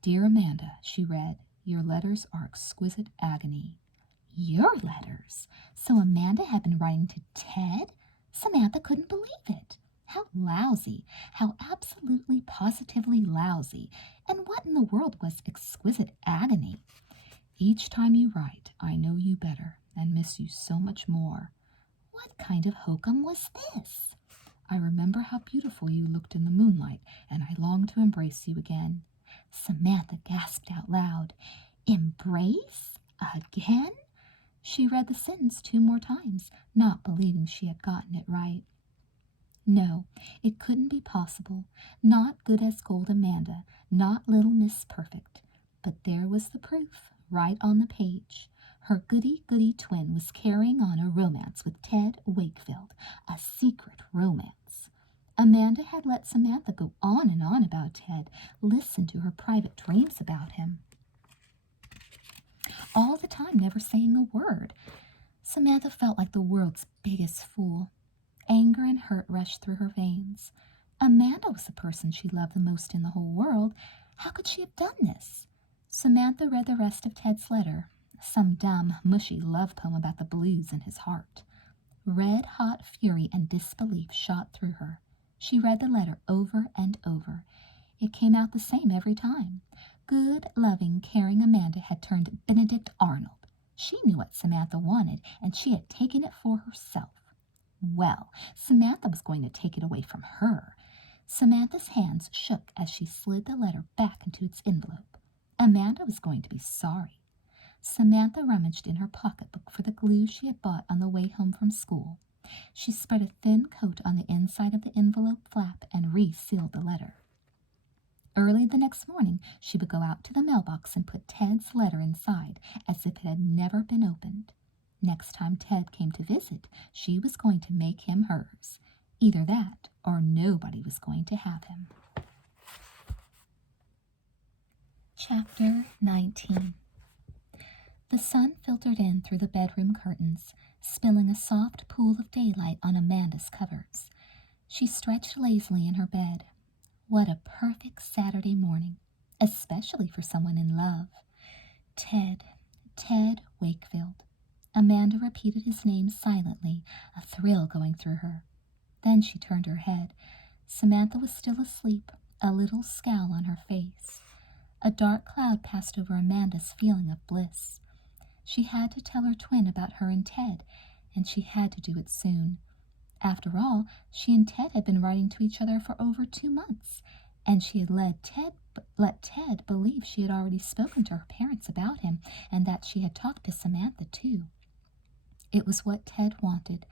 Dear Amanda, she read, your letters are exquisite agony. Your letters? So Amanda had been writing to Ted? Samantha couldn't believe it. How lousy, how absolutely positively lousy, and what in the world was exquisite agony? Each time you write, I know you better and miss you so much more. What kind of hokum was this? I remember how beautiful you looked in the moonlight, and I long to embrace you again. Samantha gasped out loud. Embrace? Again? She read the sentence 2 more times, not believing she had gotten it right. No, it couldn't be possible. Not good as gold Amanda, not little Miss Perfect. But there was the proof, right on the page. Her goody-goody twin was carrying on a romance with Ted Wakefield, a secret romance. Amanda had let Samantha go on and on about Ted, listen to her private dreams about him, all the time never saying a word. Samantha felt like the world's biggest fool. Anger and hurt rushed through her veins. Amanda was the person she loved the most in the whole world. How could she have done this? Samantha read the rest of Ted's letter, some dumb, mushy love poem about the blues in his heart. Red-hot fury and disbelief shot through her. She read the letter over and over. It came out the same every time. Good, loving, caring Amanda had turned Benedict Arnold. She knew what Samantha wanted, and she had taken it for herself. Well, Samantha was going to take it away from her. Samantha's hands shook as she slid the letter back into its envelope. Amanda was going to be sorry. Samantha rummaged in her pocketbook for the glue she had bought on the way home from school. She spread a thin coat on the inside of the envelope flap and resealed the letter. Early the next morning, she would go out to the mailbox and put Ted's letter inside, as if it had never been opened. Next time Ted came to visit, she was going to make him hers. Either that, or nobody was going to have him. Chapter 19. The sun filtered in through the bedroom curtains, spilling a soft pool of daylight on Amanda's covers. She stretched lazily in her bed. What a perfect Saturday morning, especially for someone in love. Ted Wakefield. Amanda repeated his name silently, a thrill going through her. Then she turned her head. Samantha was still asleep, a little scowl on her face. A dark cloud passed over Amanda's feeling of bliss. She had to tell her twin about her and Ted, and she had to do it soon. After all, she and Ted had been writing to each other for over 2 months, and she had let Ted believe she had already spoken to her parents about him, and that she had talked to Samantha too. It was what Ted wanted,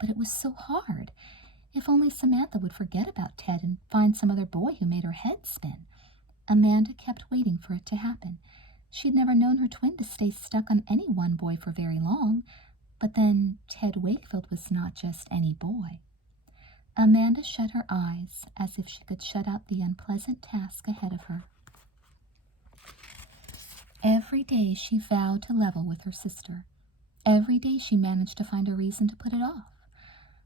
but it was so hard. If only Samantha would forget about Ted and find some other boy who made her head spin. Amanda kept waiting for it to happen. She had never known her twin to stay stuck on any one boy for very long, but then Ted Wakefield was not just any boy. Amanda shut her eyes as if she could shut out the unpleasant task ahead of her. Every day she vowed to level with her sister. Every day she managed to find a reason to put it off.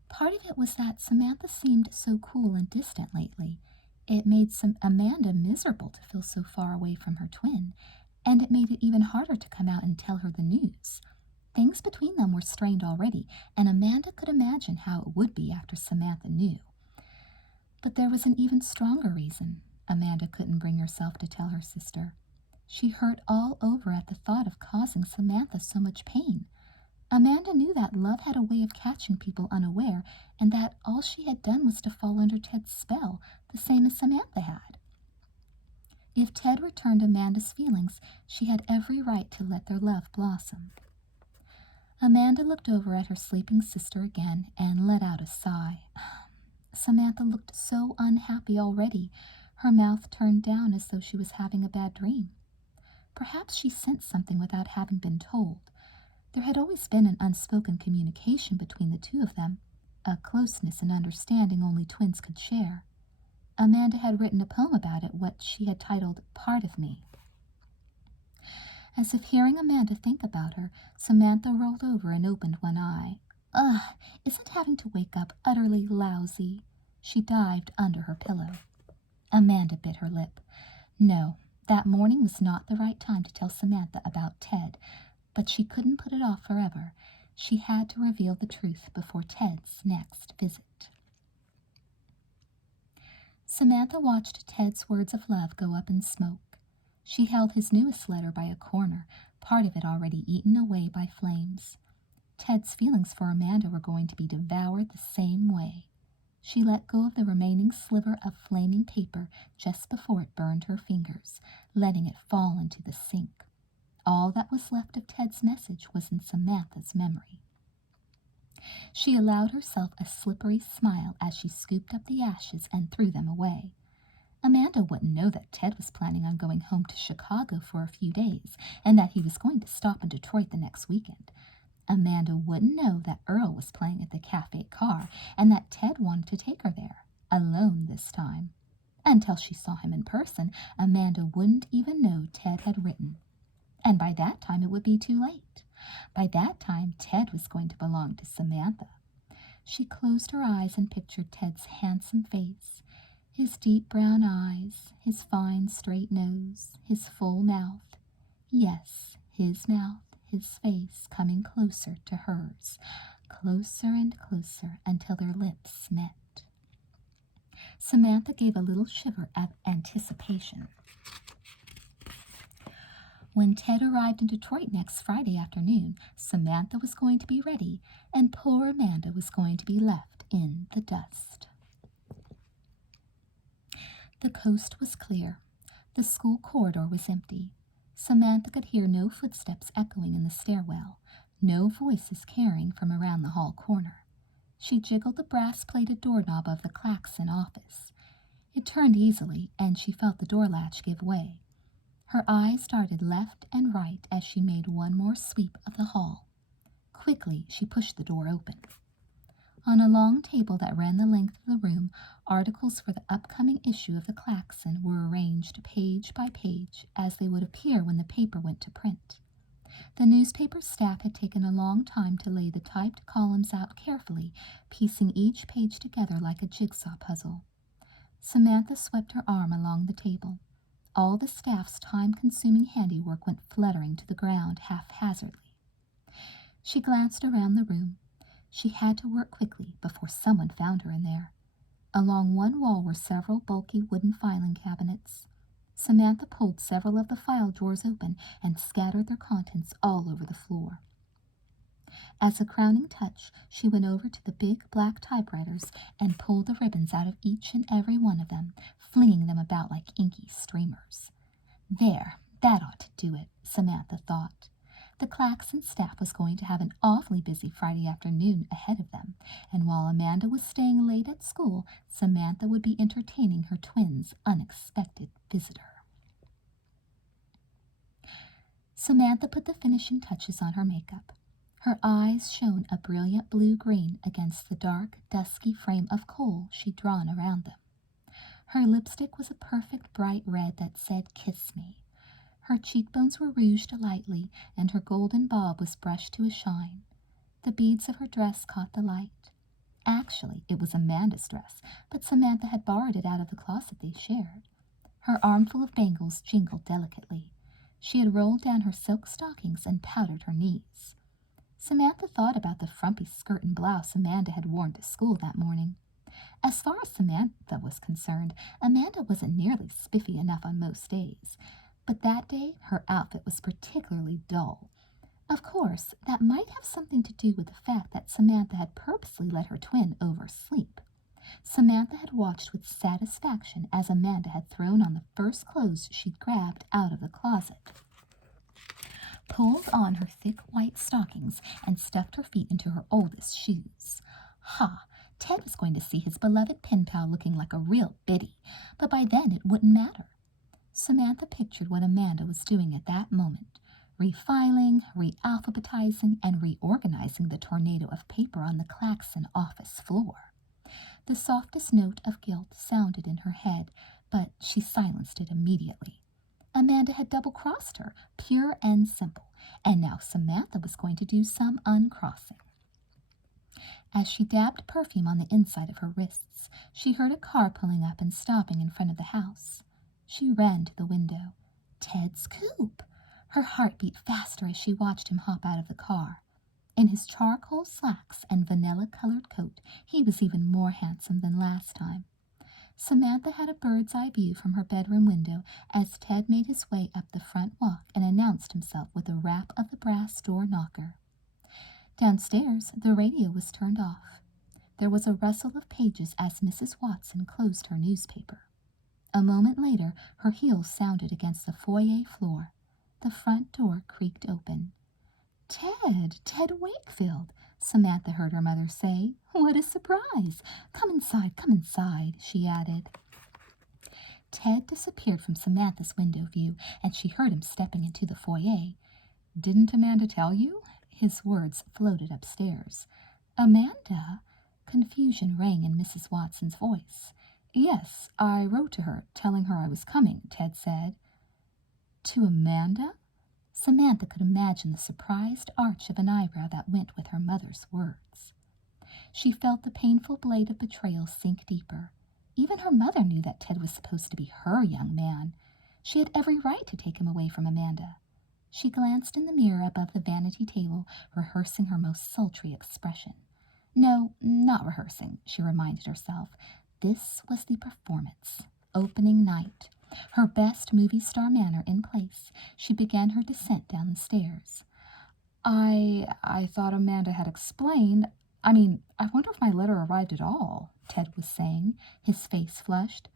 Part of it was that Samantha seemed so cool and distant lately. It made Amanda miserable to feel so far away from her twin, and it made it even harder to come out and tell her the news. Things between them were strained already, and Amanda could imagine how it would be after Samantha knew. But there was an even stronger reason Amanda couldn't bring herself to tell her sister. She hurt all over at the thought of causing Samantha so much pain. Amanda knew that love had a way of catching people unaware, and that all she had done was to fall under Ted's spell, the same as Samantha had. If Ted returned Amanda's feelings, she had every right to let their love blossom. Amanda looked over at her sleeping sister again and let out a sigh. Samantha looked so unhappy already, her mouth turned down as though she was having a bad dream. Perhaps she sensed something without having been told. There had always been an unspoken communication between the two of them, a closeness and understanding only twins could share. Amanda had written a poem about it, what she had titled "Part of Me." As if hearing Amanda think about her, Samantha rolled over and opened one eye. Ugh, isn't having to wake up utterly lousy? She dived under her pillow. Amanda bit her lip. No, that morning was not the right time to tell Samantha about Ted, but she couldn't put it off forever. She had to reveal the truth before Ted's next visit. Samantha watched Ted's words of love go up in smoke. She held his newest letter by a corner, part of it already eaten away by flames. Ted's feelings for Amanda were going to be devoured the same way. She let go of the remaining sliver of flaming paper just before it burned her fingers, letting it fall into the sink. All that was left of Ted's message was in Samantha's memory. She allowed herself a slippery smile as she scooped up the ashes and threw them away. Amanda wouldn't know that Ted was planning on going home to Chicago for a few days, and that he was going to stop in Detroit the next weekend. Amanda wouldn't know that Earl was playing at the Cafe Car, and that Ted wanted to take her there. alone this time. Until she saw him in person, Amanda wouldn't even know Ted had written. And by that time it would be too late. By that time, Ted was going to belong to Samantha. She closed her eyes and pictured Ted's handsome face, his deep brown eyes, his fine straight nose, his full mouth. Yes, his mouth, his face coming closer to hers, closer and closer until their lips met. Samantha gave a little shiver of anticipation. When Ted arrived in Detroit next Friday afternoon, Samantha was going to be ready, and poor Amanda was going to be left in the dust. The coast was clear. The school corridor was empty. Samantha could hear no footsteps echoing in the stairwell, no voices carrying from around the hall corner. She jiggled the brass-plated doorknob of the Claxon office. It turned easily, and she felt the door latch give way. Her eyes darted left and right as she made one more sweep of the hall. Quickly, she pushed the door open. On a long table that ran the length of the room, articles for the upcoming issue of the Claxon were arranged page by page as they would appear when the paper went to print. The newspaper staff had taken a long time to lay the typed columns out carefully, piecing each page together like a jigsaw puzzle. Samantha swept her arm along the table. All the staff's time-consuming handiwork went fluttering to the ground haphazardly. She glanced around the room. She had to work quickly before someone found her in there. Along one wall were several bulky wooden filing cabinets. Samantha pulled several of the file drawers open and scattered their contents all over the floor. As a crowning touch, she went over to the big black typewriters and pulled the ribbons out of each and every one of them, flinging them about like inky streamers. There, that ought to do it, Samantha thought. The Claxon staff was going to have an awfully busy Friday afternoon ahead of them, and while Amanda was staying late at school, Samantha would be entertaining her twin's unexpected visitor. Samantha put the finishing touches on her makeup. Her eyes shone a brilliant blue-green against the dark, dusky frame of kohl she'd drawn around them. Her lipstick was a perfect bright red that said, "Kiss me." Her cheekbones were rouged lightly, and her golden bob was brushed to a shine. The beads of her dress caught the light. Actually, it was Amanda's dress, but Samantha had borrowed it out of the closet they shared. Her armful of bangles jingled delicately. She had rolled down her silk stockings and powdered her knees. Samantha thought about the frumpy skirt and blouse Amanda had worn to school that morning. As far as Samantha was concerned, Amanda wasn't nearly spiffy enough on most days, but that day her outfit was particularly dull. Of course, that might have something to do with the fact that Samantha had purposely let her twin oversleep. Samantha had watched with satisfaction as Amanda had thrown on the first clothes she'd grabbed out of the closet, pulled on her thick white stockings, and stuffed her feet into her oldest shoes. Ha! Ted was going to see his beloved pen pal looking like a real biddy, but by then it wouldn't matter. Samantha pictured what Amanda was doing at that moment, refiling, realphabetizing, and reorganizing the tornado of paper on the Claxon office floor. The softest note of guilt sounded in her head, but she silenced it immediately. Amanda had double-crossed her, pure and simple, and now Samantha was going to do some uncrossing. As she dabbed perfume on the inside of her wrists, she heard a car pulling up and stopping in front of the house. She ran to the window. Ted's coupe! Her heart beat faster as she watched him hop out of the car. In his charcoal slacks and vanilla-colored coat, he was even more handsome than last time. Samantha had a bird's-eye view from her bedroom window as Ted made his way up the front walk and announced himself with a rap of the brass door knocker. Downstairs, the radio was turned off. There was a rustle of pages as Mrs. Watson closed her newspaper. A moment later, her heels sounded against the foyer floor. The front door creaked open. Ted Wakefield," Samantha heard her mother say. "What a surprise! Come inside," she added. Ted disappeared from Samantha's window view, and she heard him stepping into the foyer. "Didn't Amanda tell you?" His words floated upstairs. "Amanda?" Confusion rang in Mrs. Watson's voice. Yes, I wrote to her, telling her I was coming, Ted said. To Amanda? Samantha could imagine the surprised arch of an eyebrow that went with her mother's words. She felt the painful blade of betrayal sink deeper. Even her mother knew that Ted was supposed to be her young man. She had every right to take him away from Amanda. She glanced in the mirror above the vanity table, rehearsing her most sultry expression. No, not rehearsing, she reminded herself. This was the performance. Opening night. Her best movie star manner in place, she began her descent down the stairs. I thought Amanda had explained. I wonder if my letter arrived at all, Ted was saying, his face flushed.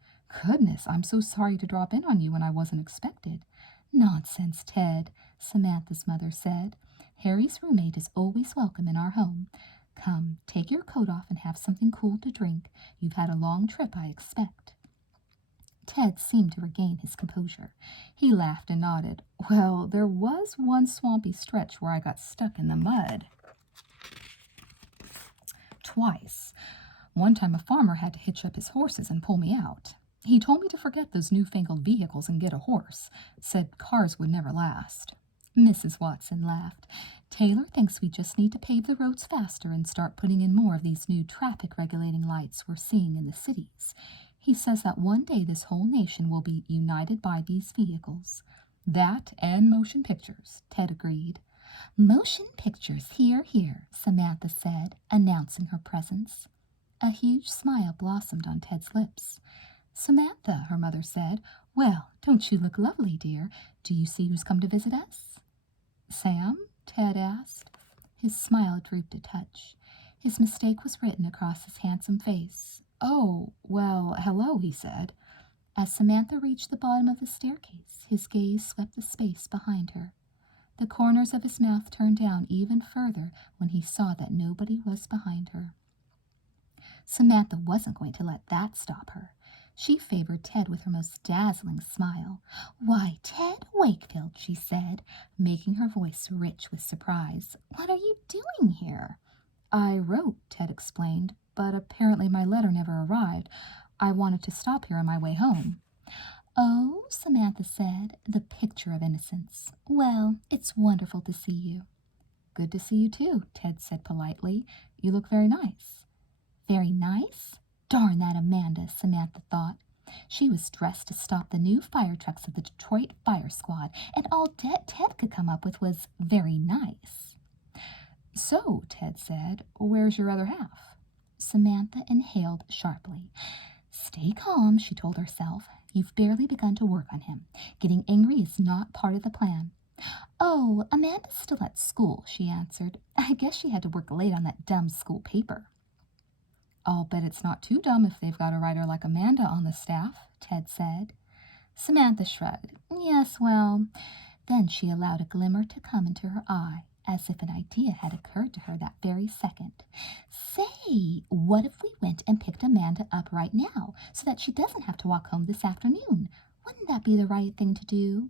Goodness, I'm so sorry to drop in on you when I wasn't expected. Nonsense, Ted, Samantha's mother said. Harry's roommate is always welcome in our home. Come, take your coat off and have something cool to drink. You've had a long trip, I expect. Ted seemed to regain his composure. He laughed and nodded. Well, there was one swampy stretch where I got stuck in the mud. Twice. One time a farmer had to hitch up his horses and pull me out. He told me to forget those newfangled vehicles and get a horse. Said cars would never last. Mrs. Watson laughed. Taylor thinks we just need to pave the roads faster and start putting in more of these new traffic-regulating lights we're seeing in the cities. He says that one day this whole nation will be united by these vehicles. That and motion pictures, Ted agreed. Motion pictures, hear, hear, Samantha said, announcing her presence. A huge smile blossomed on Ted's lips. Samantha, her mother said, well, don't you look lovely, dear? Do you see who's come to visit us? Sam? Ted asked. His smile drooped a touch. His mistake was written across his handsome face. Oh, well, hello, he said. As Samantha reached the bottom of the staircase, his gaze swept the space behind her. The corners of his mouth turned down even further when he saw that nobody was behind her. Samantha wasn't going to let that stop her. She favored Ted with her most dazzling smile. Why, Ted Wakefield, she said, making her voice rich with surprise. What are you doing here? I wrote, Ted explained, but apparently my letter never arrived. I wanted to stop here on my way home. Oh, Samantha said, the picture of innocence. Well, it's wonderful to see you. Good to see you too, Ted said politely. You look very nice. Very nice? Darn that Amanda, Samantha thought. She was dressed to stop the new fire trucks of the Detroit Fire Squad, and all Ted could come up with was very nice. So, Ted said, where's your other half? Samantha inhaled sharply. Stay calm, she told herself. You've barely begun to work on him. Getting angry is not part of the plan. Oh, Amanda's still at school, she answered. I guess she had to work late on that dumb school paper. I'll bet it's not too dumb if they've got a writer like Amanda on the staff, Ted said. Samantha shrugged. Yes, well. Then she allowed a glimmer to come into her eye, as if an idea had occurred to her that very second. Say, what if we went and picked Amanda up right now, so that she doesn't have to walk home this afternoon? Wouldn't that be the right thing to do?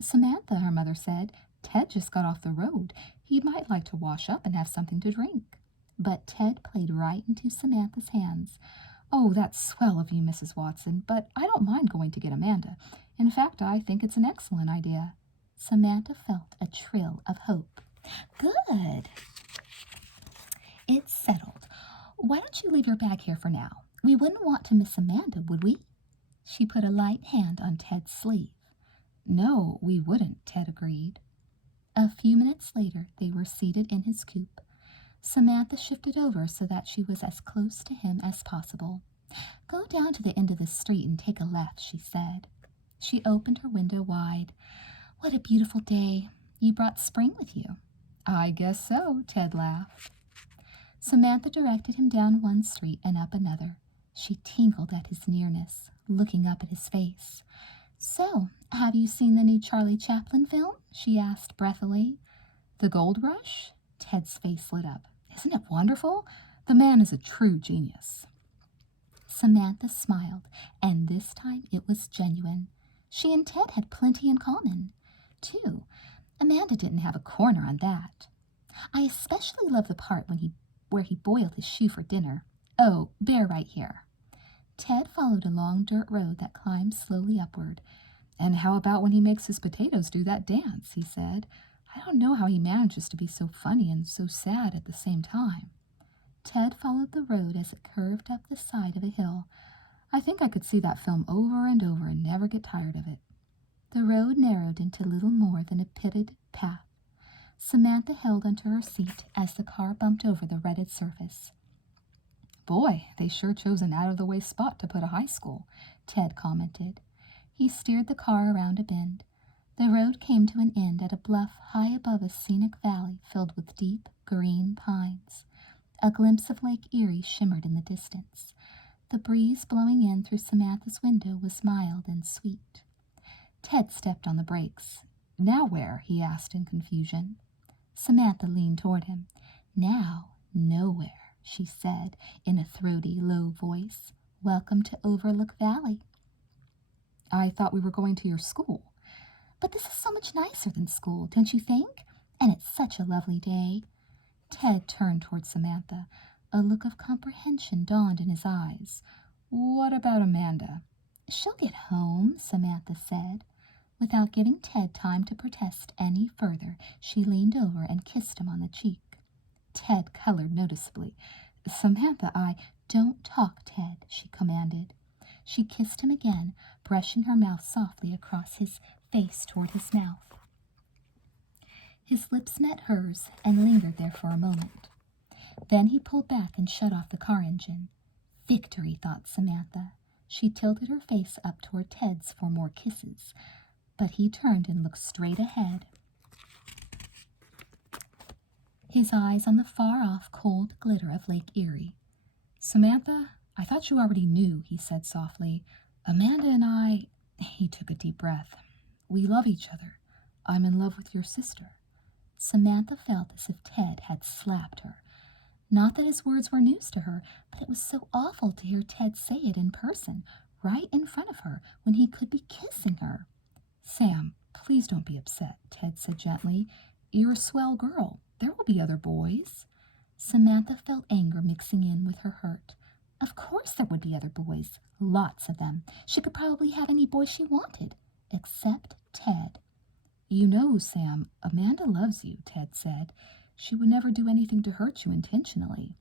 Samantha, her mother said, Ted just got off the road. He might like to wash up and have something to drink. But Ted played right into Samantha's hands. Oh, that's swell of you, Mrs. Watson, but I don't mind going to get Amanda. In fact, I think it's an excellent idea. Samantha felt a trill of hope. Good. It's settled. Why don't you leave your bag here for now? We wouldn't want to miss Amanda, would we? She put a light hand on Ted's sleeve. No, we wouldn't, Ted agreed. A few minutes later, they were seated in his coupe. Samantha shifted over so that she was as close to him as possible. Go down to the end of the street and take a left, she said. She opened her window wide. What a beautiful day. You brought spring with you. I guess so, Ted laughed. Samantha directed him down one street and up another. She tingled at his nearness, looking up at his face. So, have you seen the new Charlie Chaplin film? She asked breathily. The Gold Rush? Ted's face lit up. Isn't it wonderful? The man is a true genius. Samantha smiled, and this time it was genuine. She and Ted had plenty in common. Too, Amanda didn't have a corner on that. I especially love the part where he boiled his shoe for dinner. Oh, bear right here. Ted followed a long dirt road that climbed slowly upward. And how about when he makes his potatoes do that dance? He said. I don't know how he manages to be so funny and so sad at the same time. Ted followed the road as it curved up the side of a hill. I think I could see that film over and over and never get tired of it. The road narrowed into little more than a pitted path. Samantha held onto her seat as the car bumped over the rutted surface. Boy, they sure chose an out-of-the-way spot to put a high school, Ted commented. He steered the car around a bend. The road came to an end at a bluff high above a scenic valley filled with deep green pines. A glimpse of Lake Erie shimmered in the distance. The breeze blowing in through Samantha's window was mild and sweet. Ted stepped on the brakes. Now where? He asked in confusion. Samantha leaned toward him. Now, nowhere, she said in a throaty, low voice. Welcome to Overlook Valley. I thought we were going to your school. But this is so much nicer than school, don't you think? And it's such a lovely day. Ted turned toward Samantha. A look of comprehension dawned in his eyes. What about Amanda? She'll get home, Samantha said. Without giving Ted time to protest any further, she leaned over and kissed him on the cheek. Ted colored noticeably. Samantha, Don't talk, Ted, she commanded. She kissed him again, brushing her mouth softly across his face toward his mouth. His lips met hers and lingered there for a moment. Then he pulled back and shut off the car engine. Victory, thought Samantha. She tilted her face up toward Ted's for more kisses, but he turned and looked straight ahead, his eyes on the far-off cold glitter of Lake Erie. Samantha, I thought you already knew, he said softly. Amanda and I, he took a deep breath. We love each other. I'm in love with your sister. Samantha felt as if Ted had slapped her. Not that his words were news to her, but it was so awful to hear Ted say it in person, right in front of her, when he could be kissing her. Sam, please don't be upset, Ted said gently. You're a swell girl. There will be other boys. Samantha felt anger mixing in with her hurt. Of course there would be other boys, lots of them. She could probably have any boy she wanted, except Ted. You know, Sam, Amanda loves you, Ted said. She would never do anything to hurt you intentionally.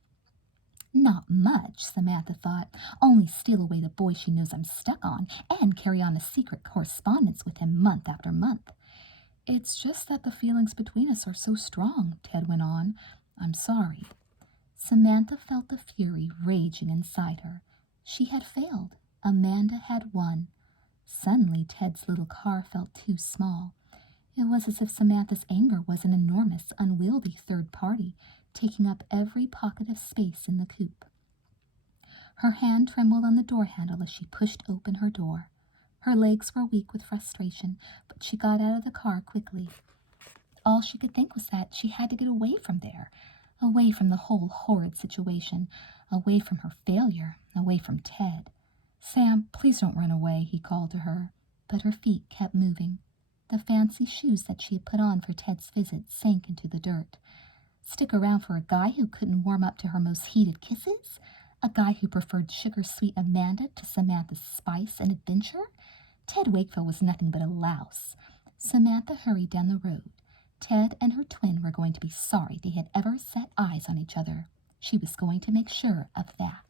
Not much, Samantha thought. Only steal away the boy she knows I'm stuck on and carry on a secret correspondence with him month after month. It's just that the feelings between us are so strong, Ted went on. I'm sorry. Samantha felt the fury raging inside her. She had failed. Amanda had won. Suddenly, Ted's little car felt too small. It was as if Samantha's anger was an enormous, unwieldy third party, taking up every pocket of space in the coupe. Her hand trembled on the door handle as she pushed open her door. Her legs were weak with frustration, but she got out of the car quickly. All she could think was that she had to get away from there, away from the whole horrid situation, away from her failure, away from Ted. Sam, please don't run away, he called to her. But her feet kept moving. The fancy shoes that she had put on for Ted's visit sank into the dirt. Stick around for a guy who couldn't warm up to her most heated kisses? A guy who preferred sugar-sweet Amanda to Samantha's spice and adventure? Ted Wakefield was nothing but a louse. Samantha hurried down the road. Ted and her twin were going to be sorry they had ever set eyes on each other. She was going to make sure of that.